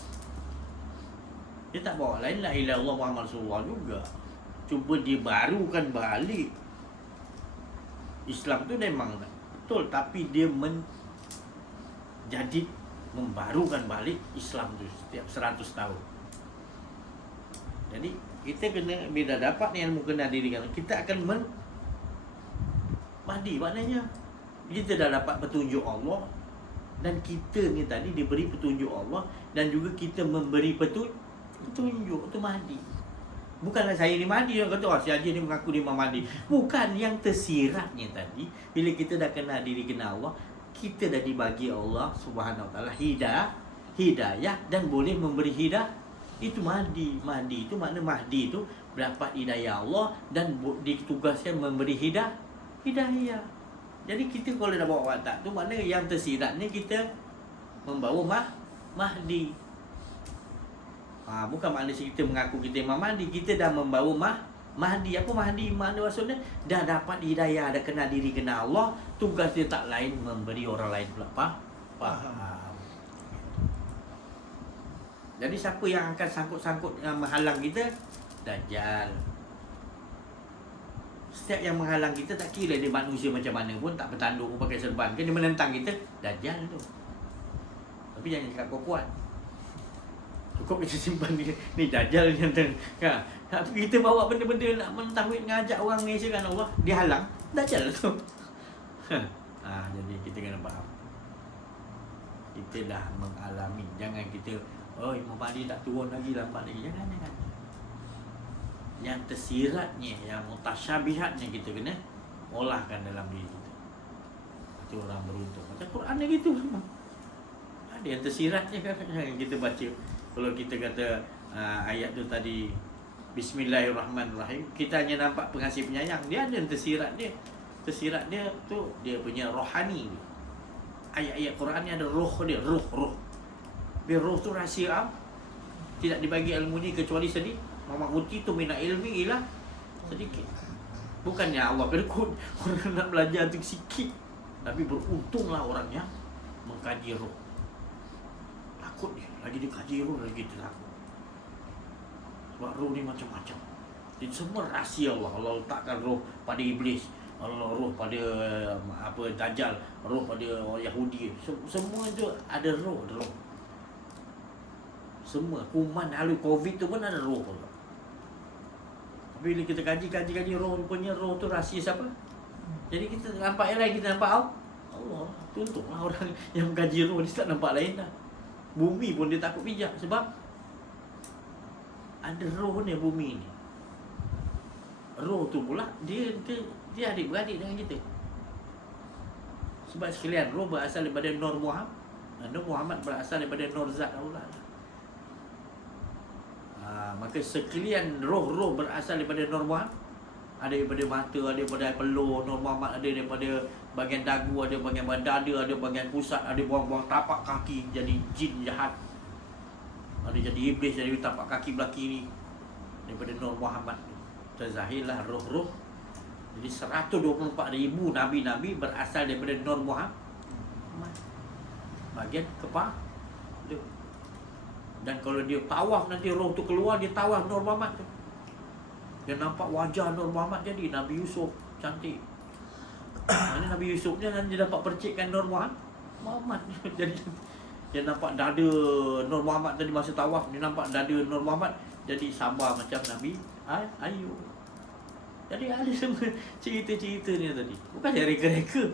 Dia tak bawa lain la ilaha illallah Muhammad Rasulullah juga. Cuba dia barukan balik. Islam tu memang betul, tapi dia membarukan balik Islam tu setiap 100 tahun. Jadi kita kena, bila dapat ni ilmu kenal diri kita akan Mahdi, maknanya kita dah dapat petunjuk Allah, dan kita ni tadi diberi petunjuk Allah, dan juga kita memberi petunjuk tu Mahdi. Bukanlah saya ni Mahdi yang kata si Haji ni mengaku dia Imam Mahdi. Bukan, yang tersiratnya tadi bila kita dah kenal diri, kenal Allah, kita dah dibagi Allah Subhanahu Wa Taala hidayah dan boleh memberi hidayah. Itu Mahdi. Mahdi itu makna Mahdi itu dapat hidayah Allah dan ditugaskan memberi hidayah. Jadi kita kalau dah bawa watak tu, makna yang tersirat ni kita membawa Mahdi. Bukan makna kita mengaku kita Imam Mahdi, kita dah membawa Mahdi. Apa Mahdi? Makna maksudnya dah dapat hidayah, dah kenal diri, kenal Allah. Tugas dia tak lain memberi orang lain pula faham. Jadi siapa yang akan sangkut-sangkut yang menghalang kita? Dajjal. Setiap yang menghalang kita, tak kira dia manusia macam mana pun, tak bertanduk pun pakai serban, kan dia menentang kita, Dajjal tu. Tapi jangan cakap kuat. Cukup kita simpan ni Dajjal yang tapi kita bawa benda-benda nak mentahwid, ngajak orang mengesahkan Allah, dia halang, Dajjal tu. Jadi kita kena faham. Kita dah mengalami. Jangan kita Imam Mahdi tak turun lagi, lambat lagi. Jangan. Yang tersiratnya, yang mutasyabihatnya kita kena olahkan dalam diri kita. Itu orang beruntung. Macam Quran ni gitu memang. Ada yang tersiratnya kan yang kita baca. Kalau kita kata ayat tu tadi Bismillahirrahmanirrahim, kita hanya nampak pengasih penyayang. Dia ada yang tersirat dia. Tersirat dia tu dia punya rohani. Ayat-ayat Quran ni ada roh dia, roh. Biar roh tu rahsia tidak dibagi ilmu ni kecuali sedikit. Mama uti tu mina ilmi ialah sedikit. Bukannya Allah berkut orang nak belajar tu sikit, tapi beruntunglah orang yang mengkaji roh. Takut dia, lagi dia kaji roh lagi dia takut. Sebab roh ni macam-macam. Jadi semua rahsia Allah. Allah letakkan roh pada iblis, Allah roh pada Dajjal, roh pada orang Yahudi. Semua itu ada roh. Semua kuman halus COVID tu pun ada roh. Bila kita kaji roh, rupanya roh tu rahsia siapa? Jadi kita nampak yang lain, kita nampak Allah. Tuntutlah orang yang mengkaji roh, dia tak nampak lain dah. Bumi pun dia takut pijak sebab ada roh ni bumi ni. Roh tu pula dia adik-beradik dengan kita. Sebab sekalian roh berasal daripada Nur Muhammad. Nur Muhammad berasal daripada Nur Zat Allah. Maka sekalian roh-roh berasal daripada Nur Muhammad. Ada daripada mata, ada daripada peluh. Nur Muhammad ada daripada bahagian dagu, ada bahagian dada, ada bahagian pusat, ada buang-buang tapak kaki jadi jin jahat. Ada jadi iblis jadi tapak kaki belah kiri. Daripada Nur Muhammad terzahirlah roh-roh. Jadi 124,000 nabi-nabi berasal daripada Nur Muhammad. Bahagian kepala. Dan kalau dia tawaf nanti roh tu keluar, dia tawaf Nur Muhammad tu. Dia nampak wajah Nur Muhammad jadi Nabi Yusuf cantik. Ini Nabi Yusuf ni nanti dapat percikkan Nur Muhammad. Jadi dia nampak dada Nur Muhammad tadi masa tawaf, dia nampak dada Nur Muhammad jadi sabar macam Nabi Ayub. Jadi ada semua cerita-cerita ni tadi. Bukan saya reka-reka.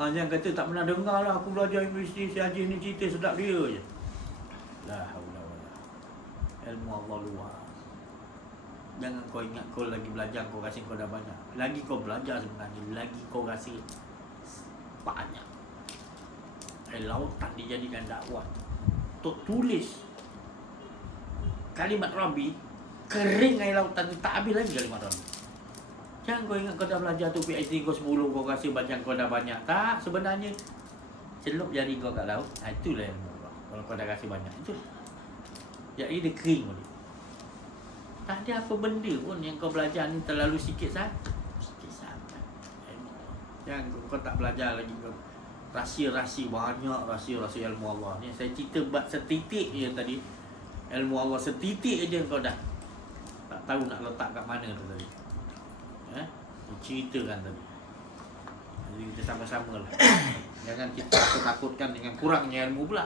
Jangan kata tak pernah dengar lah aku belajar universiti si Haji ni cerita sedap dia je. La haula wala. Ilmu Allah luas. Jangan kau ingat kau lagi belajar kau rasa kau dah banyak. Lagi kau belajar sebenarnya, lagi kau rasa banyak. Lautan dijadikan dakwah. Tok tulis kalimat Rabbi, kering air lautan tu tak habis lagi kalimat Rabbi. Jangan kau ingat kau dah belajar tu PhD kau 10 kau rasa baca kau dah banyak. Tak, sebenarnya celup jari kau kat laut, itulah ilmu Allah. Kalau kau dah rasa banyak itu. Jadi dia kering boleh. Tak ada apa benda pun yang kau belajar ni terlalu sikit sangat. Sikit sangat. Jangan kau tak belajar lagi kau. Rahsia-rahsia banyak, rahsia-rahsia ilmu Allah ni. Saya cerita bab setitik je tadi. Ilmu Allah setitik je kau dah tak tahu nak letak kat mana tu tadi. Ceritakan tadi. Jadi kita sama-sama lah. Jangan kita takutkan dengan kurangnya ilmu pula.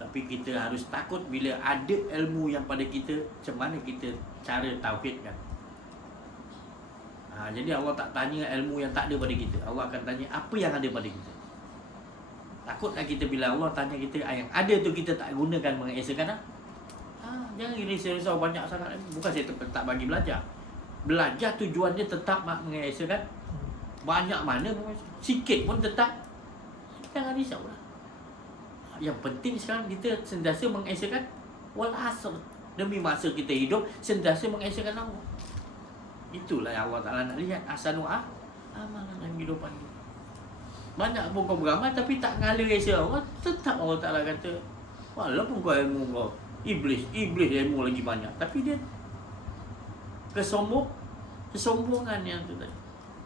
Tapi kita harus takut bila ada ilmu yang pada kita, macam mana kita cara tauhidkan. Jadi Allah tak tanya ilmu yang tak ada pada kita. Allah akan tanya apa yang ada pada kita. Takutlah kita bila Allah tanya kita yang ada tu kita tak gunakan mengesakan lah. Jangan risau-risau banyak sangat. Bukan saya tak bagi belajar. Belajar tujuan dia tetap mengesakan. Banyak mana sikit pun tetap. Jangan risau lah. Yang penting sekarang kita sentiasa mengesakan wal asr. Demi masa kita hidup sentiasa mengesakan Allah. Itulah yang Allah Ta'ala nak lihat. Ahsanu amalan dalam kehidupan ni. Banyak pun kau beramal tapi tak ngalir esa Allah, tetap Allah Ta'ala kata walaupun kau ilmu kau Iblis ilmu lagi banyak, tapi dia kesombongan yang tu tadi.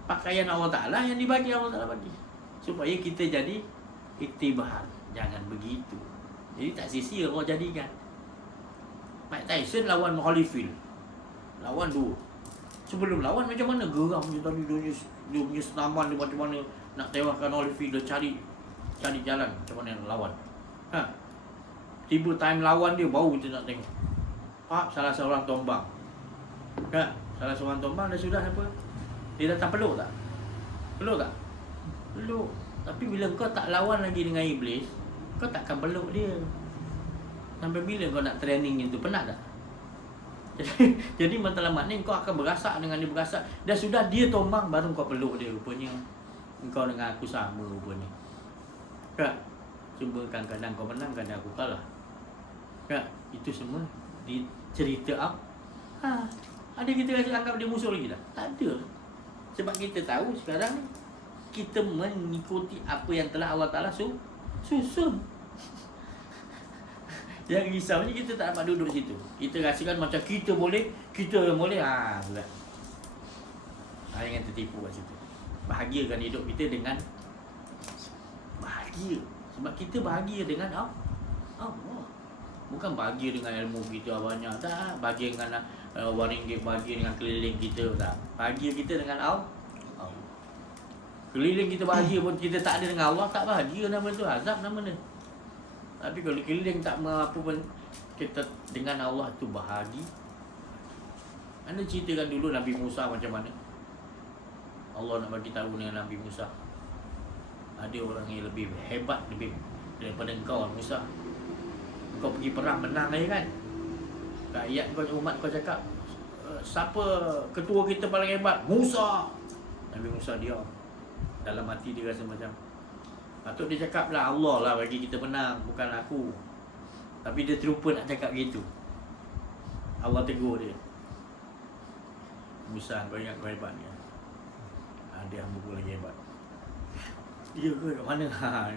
Pakaian Allah Ta'ala yang dibagi Allah Ta'ala bagi supaya kita jadi iktibar. Jangan begitu. Jadi tak sia-sia kau jadikan. Mike Tyson lawan Holyfield, lawan dua. Sebelum lawan macam mana geram dia tadi, dia punya senaman dia macam mana nak tewaskan Holyfield. Dia cari jalan macam mana nak lawan. Tiba time lawan dia baru kita nak tengok. Salah seorang tombang. Salah seorang tombang dah sudah apa? Dia datang peluk tak? Peluk tak? Peluk. Tapi bila kau tak lawan lagi dengan iblis, kau takkan peluk dia. Sampai bila kau nak training itu? Penat tak? Jadi matlamat ni kau akan berasak dengan dia, berasak. Dah sudah dia tombang baru kau peluk dia. Rupanya engkau dengan aku sama rupanya. Cuba kadang-kadang kau menang, kadang aku kalah. Itu semua di cerita ada kita rasa anggap dia musuh lagi dah? Tak ada. Sebab kita tahu sekarang ni kita mengikuti apa yang telah Allah Ta'ala susun. Yang risaunya kita tak dapat duduk situ. Kita rasakan macam kita boleh. Sudah. Jangan tertipu kat situ. Bahagiakan hidup kita dengan bahagia. Sebab kita bahagia dengan Allah. Bukan bahagia dengan ilmu kita banyak. Tak. Bahagia dengan RM1, bahagia dengan keliling kita. Tak. Bahagia kita dengan Allah. Keliling kita bahagia pun kita tak ada dengan Allah, tak bahagia nama tu, azab nama dia. Tapi kalau keliling tak apa pun kita dengan Allah tu bahagia. Anda ceritakan dulu Nabi Musa macam mana. Allah nak bagi tahu dengan Nabi Musa. Ada orang yang lebih hebat lebih daripada engkau Musa. Kau pergi perang menang aja kan. Rakyat kau umat kau cakap siapa ketua kita paling hebat? Musa. Nabi Musa diam. Dalam hati dia rasa macam patut dia cakap lah Allah lah bagi kita menang, bukan aku. Tapi dia terlupa nak cakap gitu. Allah tegur dia. Musa, kau ingat kau hebat ni? Dia hamba kau lagi hebat. Dia ke kat mana?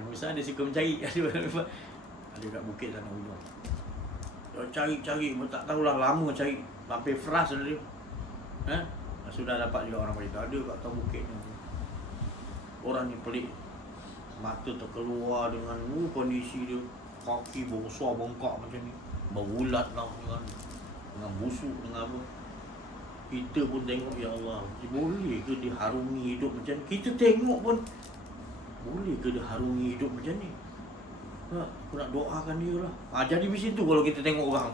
Musa dia suka mencari. Ada kat bukit sana ujung. Dia cari tak tahulah lama cari. Sampai frust dia. Sudah dapat juga orang beritahu ada kat atas bukit ni. Orang ni pelik. Mata terkeluar dengan kondisi dia. Kaki besar bongkak macam ni. Berulat lah dengan busuk, dengan apa. Kita pun tengok, ya Allah, boleh ke dia harungi hidup macam ni? Kita tengok pun, boleh ke dia harungi hidup macam ni? Aku nak doakan dia lah. Jadi macam tu kalau kita tengok orang.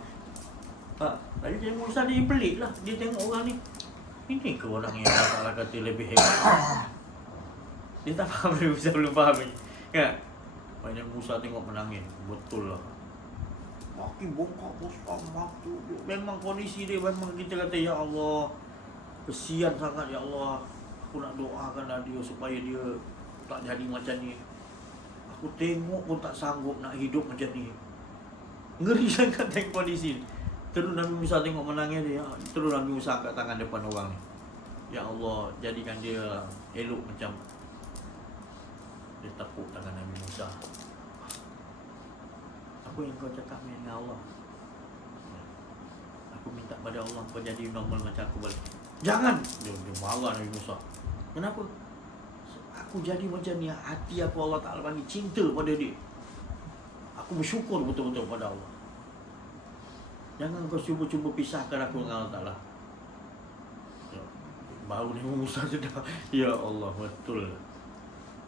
Tadi saya Musa dia pelik lah. Dia tengok orang ni. Ini ke orang yang Allah kata lebih hebat? Dia tak faham Nabi Musa, belum faham ni. Kan? Banyak Musa tengok menangis. Betul lah. Makin bongkak besar mata dia. Memang kondisi dia memang kita kata ya Allah, kesian sangat ya Allah. Aku nak doakanlah dia supaya dia tak jadi macam ni. Aku tengok pun tak sanggup nak hidup macam ni. Ngeri sangat tengok kondisi ni. Terus Nabi Musa tengok menangis dia. Terus Nabi Musa angkat tangan depan orang ni. Ya Allah, jadikan dia elok macam. Dia tepuk tangan Nabi Musa. Apa yang kau cakap dengan Allah? Aku minta pada Allah kau jadi normal macam aku balik. Jangan! Dia marah Nabi Musa. Kenapa? Aku jadi macam ni, hati aku Allah Ta'ala bagi cinta pada dia. Aku bersyukur betul-betul pada Allah. Jangan kau cuba-cuba pisahkan aku dengan Allah Ta'ala. Baru Nabi Musa sudah, ya Allah, betul.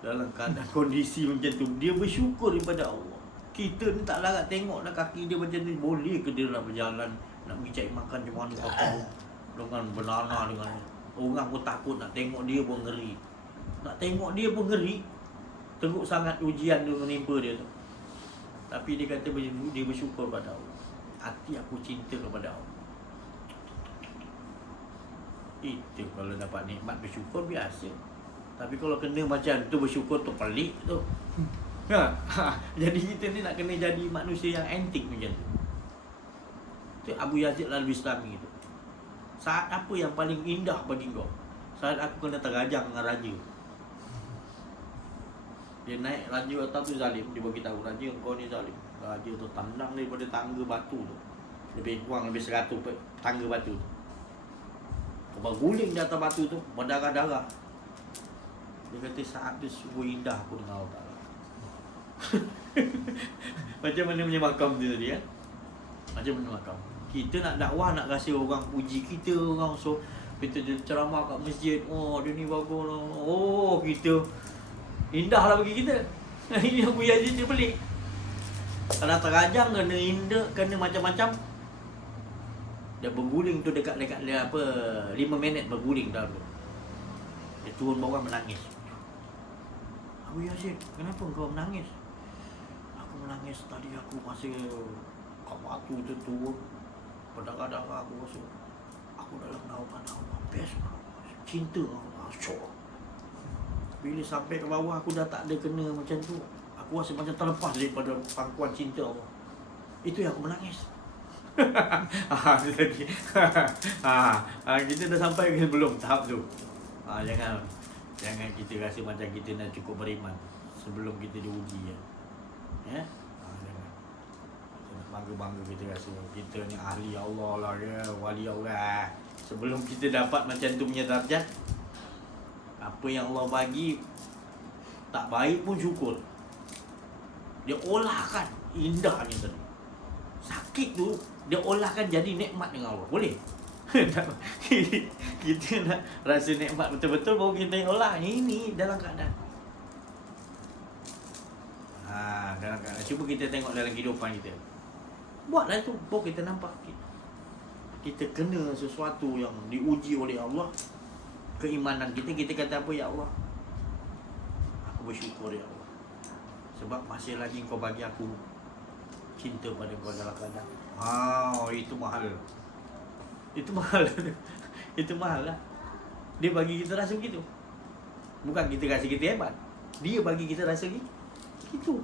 Dalam keadaan kondisi macam tu, dia bersyukur kepada Allah. Kita ni tak larat tengok dah kaki dia macam ni. Boleh ke dia nak berjalan, nak pergi cari makan di mana kau tahu. Dengan banana, dengan orang pun takut nak tengok dia pun ngeri. Nak tengok dia pun ngeri. Teruk sangat ujian dia menimpa dia tu. Tapi dia kata dia bersyukur pada Allah. Hati aku cinta kepada Allah. Itu kalau dapat nikmat bersyukur biasa. Tapi kalau kena macam tu bersyukur tu pelik tu. Ha. Jadi kita ni nak kena jadi manusia yang antik macam tu. Itu Abu Yazid Al-Bistami tu. Saat apa yang paling indah bagi kau? Saat aku kena terajang dengan raja. Dia naik raja atas tu zalim. Dia bagi tahu raja kau ni zalim. Raja tu tendang daripada tangga batu tu. Lebih kurang lebih 100 tangga batu tu. Kau guling di atas batu tu, berdarah-darah. Dia kata saat tu sungguh indah aku dengan Allah Ta'ala. Macam mana punya makam tu tadi kan? Macam mana makam? Kita nak dakwah, nak rasa orang puji kita, orang so kita ceramah kat masjid, oh dia ni bagus lah. Oh kita indah lah bagi kita. Ini Abu Yazid dia pelik. Kalau terajang kena indah, kena macam-macam. Dia berguling tu dekat dia apa 5 minit berguling dah tu. Dia turun bawah menangis. Abu Yazid, kenapa kau menangis? Aku menangis tadi aku masih kat batu tu turun. Berdarah-darah aku rasa. Aku dalam naungan Allah. Best Allah. Cinta Allah. Syok. Bila sampai ke bawah aku dah tak ada kena macam tu. Aku rasa macam terlepas daripada pangkuan cinta Allah. Itu yang aku menangis. Kita dah sampai ke belum tahap tu. Jangan kita rasa macam kita dah cukup beriman sebelum kita diuji ya. Jangan. Bangga-bangga kita rasa kita ni ahli Allah lah ya, wali Allah. Sebelum kita dapat macam tu punya darjat, apa yang Allah bagi tak baik pun syukur. Dia olahkan indahnya tadi. Sakit tu dia olahkan jadi nikmat dengan Allah. Boleh? Kita nak rasa nikmat betul-betul baru kita olah. Ini dalam keadaan. Dalam keadaan. Cuba kita tengok dalam kehidupan kita. Buatlah tu, baru kita nampak. Kita kena sesuatu yang diuji oleh Allah. Keimanan kita kata apa? Ya Allah, aku bersyukur ya Allah. Sebab masih lagi kau bagi aku cinta pada kau dalam keadaan. Itu mahal. Itu mahal. Itu mahal lah. Dia bagi kita rasa begitu. Bukan kita rasa kita hebat. Dia bagi kita rasa gitu.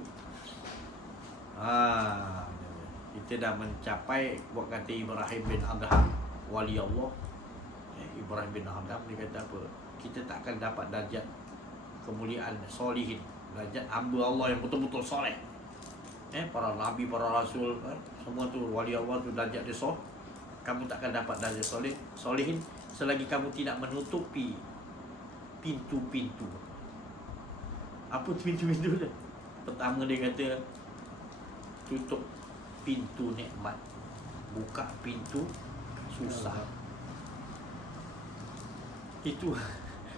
Kita dah mencapai buat kata Ibrahim bin Adham, wali Allah. Ibrahim bin Adham dia kata apa? Kita tak akan dapat darjat kemuliaan solihin, darjat hamba Allah yang betul-betul soleh. Para nabi, para rasul, semua tu wali Allah tu darjat dia soleh. Kamu tak akan dapat darjat solihin selagi kamu tidak menutupi pintu-pintu. Apa pintu-pintu tu? Pertama dia kata tutup pintu nikmat, buka pintu susah. Itu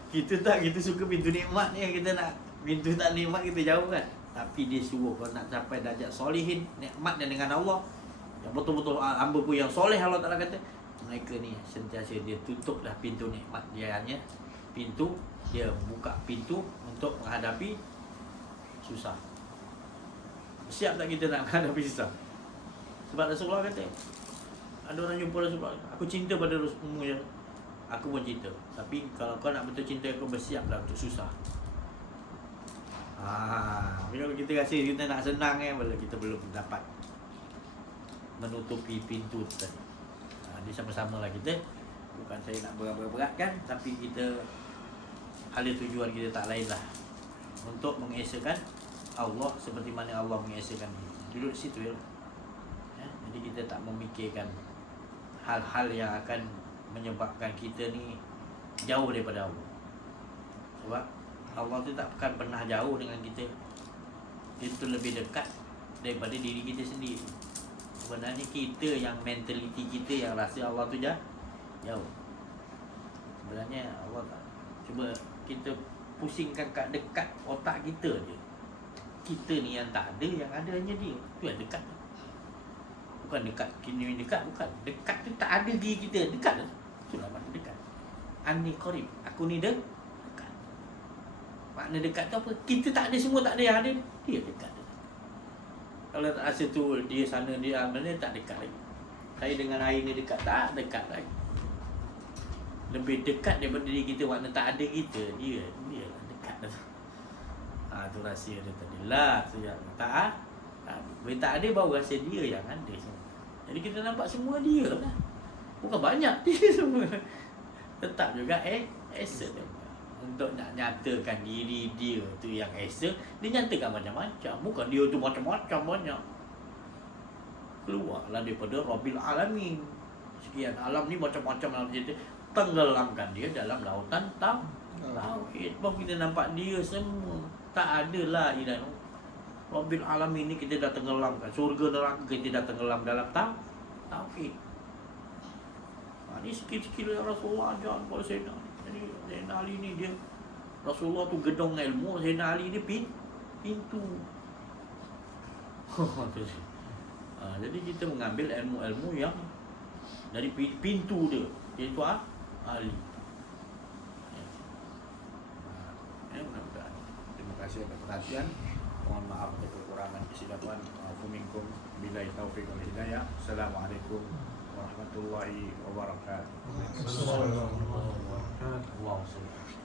kita suka pintu nikmat ni, kita nak pintu tak nikmat kita jauh kan. Tapi dia suruh kau nak capai darjat solihin, nikmat dan dengan Allah yang betul-betul hamba-ku yang soleh, Allah Ta'ala kata mereka ni sentiasa dia tutuplah pintu nikmat dia hanya pintu, dia buka pintu untuk menghadapi susah. Siap tak kita nak menghadapi susah? Sebab Rasulullah kata, ada orang jumpa Rasulullah, aku cinta pada Rasulullah, aku pun cinta. Tapi kalau kau nak betul cinta, kau bersiaplah untuk susah. Kalau kita rasa kita nak senang kita belum dapat menutupi pintu tu tadi. Dia sama-sama lah kita. Bukan saya nak berat-beratkan, tapi kita hala tujuan kita tak lain lah untuk mengesakan Allah seperti mana Allah mengesakan dia. Duduk di situ ya. Jadi kita tak memikirkan hal-hal yang akan menyebabkan kita ni jauh daripada Allah. Sebab Allah tu takkan pernah jauh dengan kita. Dia tu lebih dekat daripada diri kita sendiri. Sebenarnya kita yang mentaliti kita yang rasa Allah tu jauh. Sebenarnya Allah tak. Cuba kita pusingkan kat dekat otak kita je. Kita ni yang tak ada, yang ada hanya dia. Tu yang dekat. Bukan dekat, kini dekat, bukan. Dekat tu tak ada diri kita, dekat tu. Itulah makna dekat. Anni qarib, aku ni dekat. Makna dekat tu apa? Kita tak ada, semua tak ada, yang ada dia dekat. Kalau tak rasa tu dia sana, dia mana, tak dekat lagi. Saya dengan air ni dekat, tak dekat lagi. Lebih dekat daripada diri kita, makna tak ada kita, dia lah dekat tu. Tu rahsia dia tadi lah. Tak bila tak ada baru rasa dia yang ada semua. Jadi kita nampak semua dia lah. Bukan banyak dia semua. Tetap juga esa dia. Untuk nak nyatakan diri dia tu yang esa, dia nyatakan macam-macam. Bukan dia tu macam-macam banyak. Keluarlah daripada Rabbil Alamin. Sekian alam ni macam-macam dalam cerita. Tenggelamkan dia dalam lautan tauhid. Baru kita nampak dia semua. Tak adalah ilah. Rabbil Alamin ni kita dah tenggelamkan. Surga neraka kita dah tenggelam dalam tauhid. Ni sikit-sikit Rasulullah ajar kepada Sayyidina Ali. Jadi Sayyidina Ali ni dia, Rasulullah tu gedung ilmu, Sayyidina Ali ni pintu. Jadi kita mengambil ilmu-ilmu yang dari pintu dia, iaitu Ali. Terima kasih atas perhatian. Mohon maaf atas kekurangan kesilapan. Assalamualaikum billahi taufiq wal hidayah. Assalamualaikum warahmatullahi wabarakatuh. Assalamualaikum warahmatullahi wabarakatuh.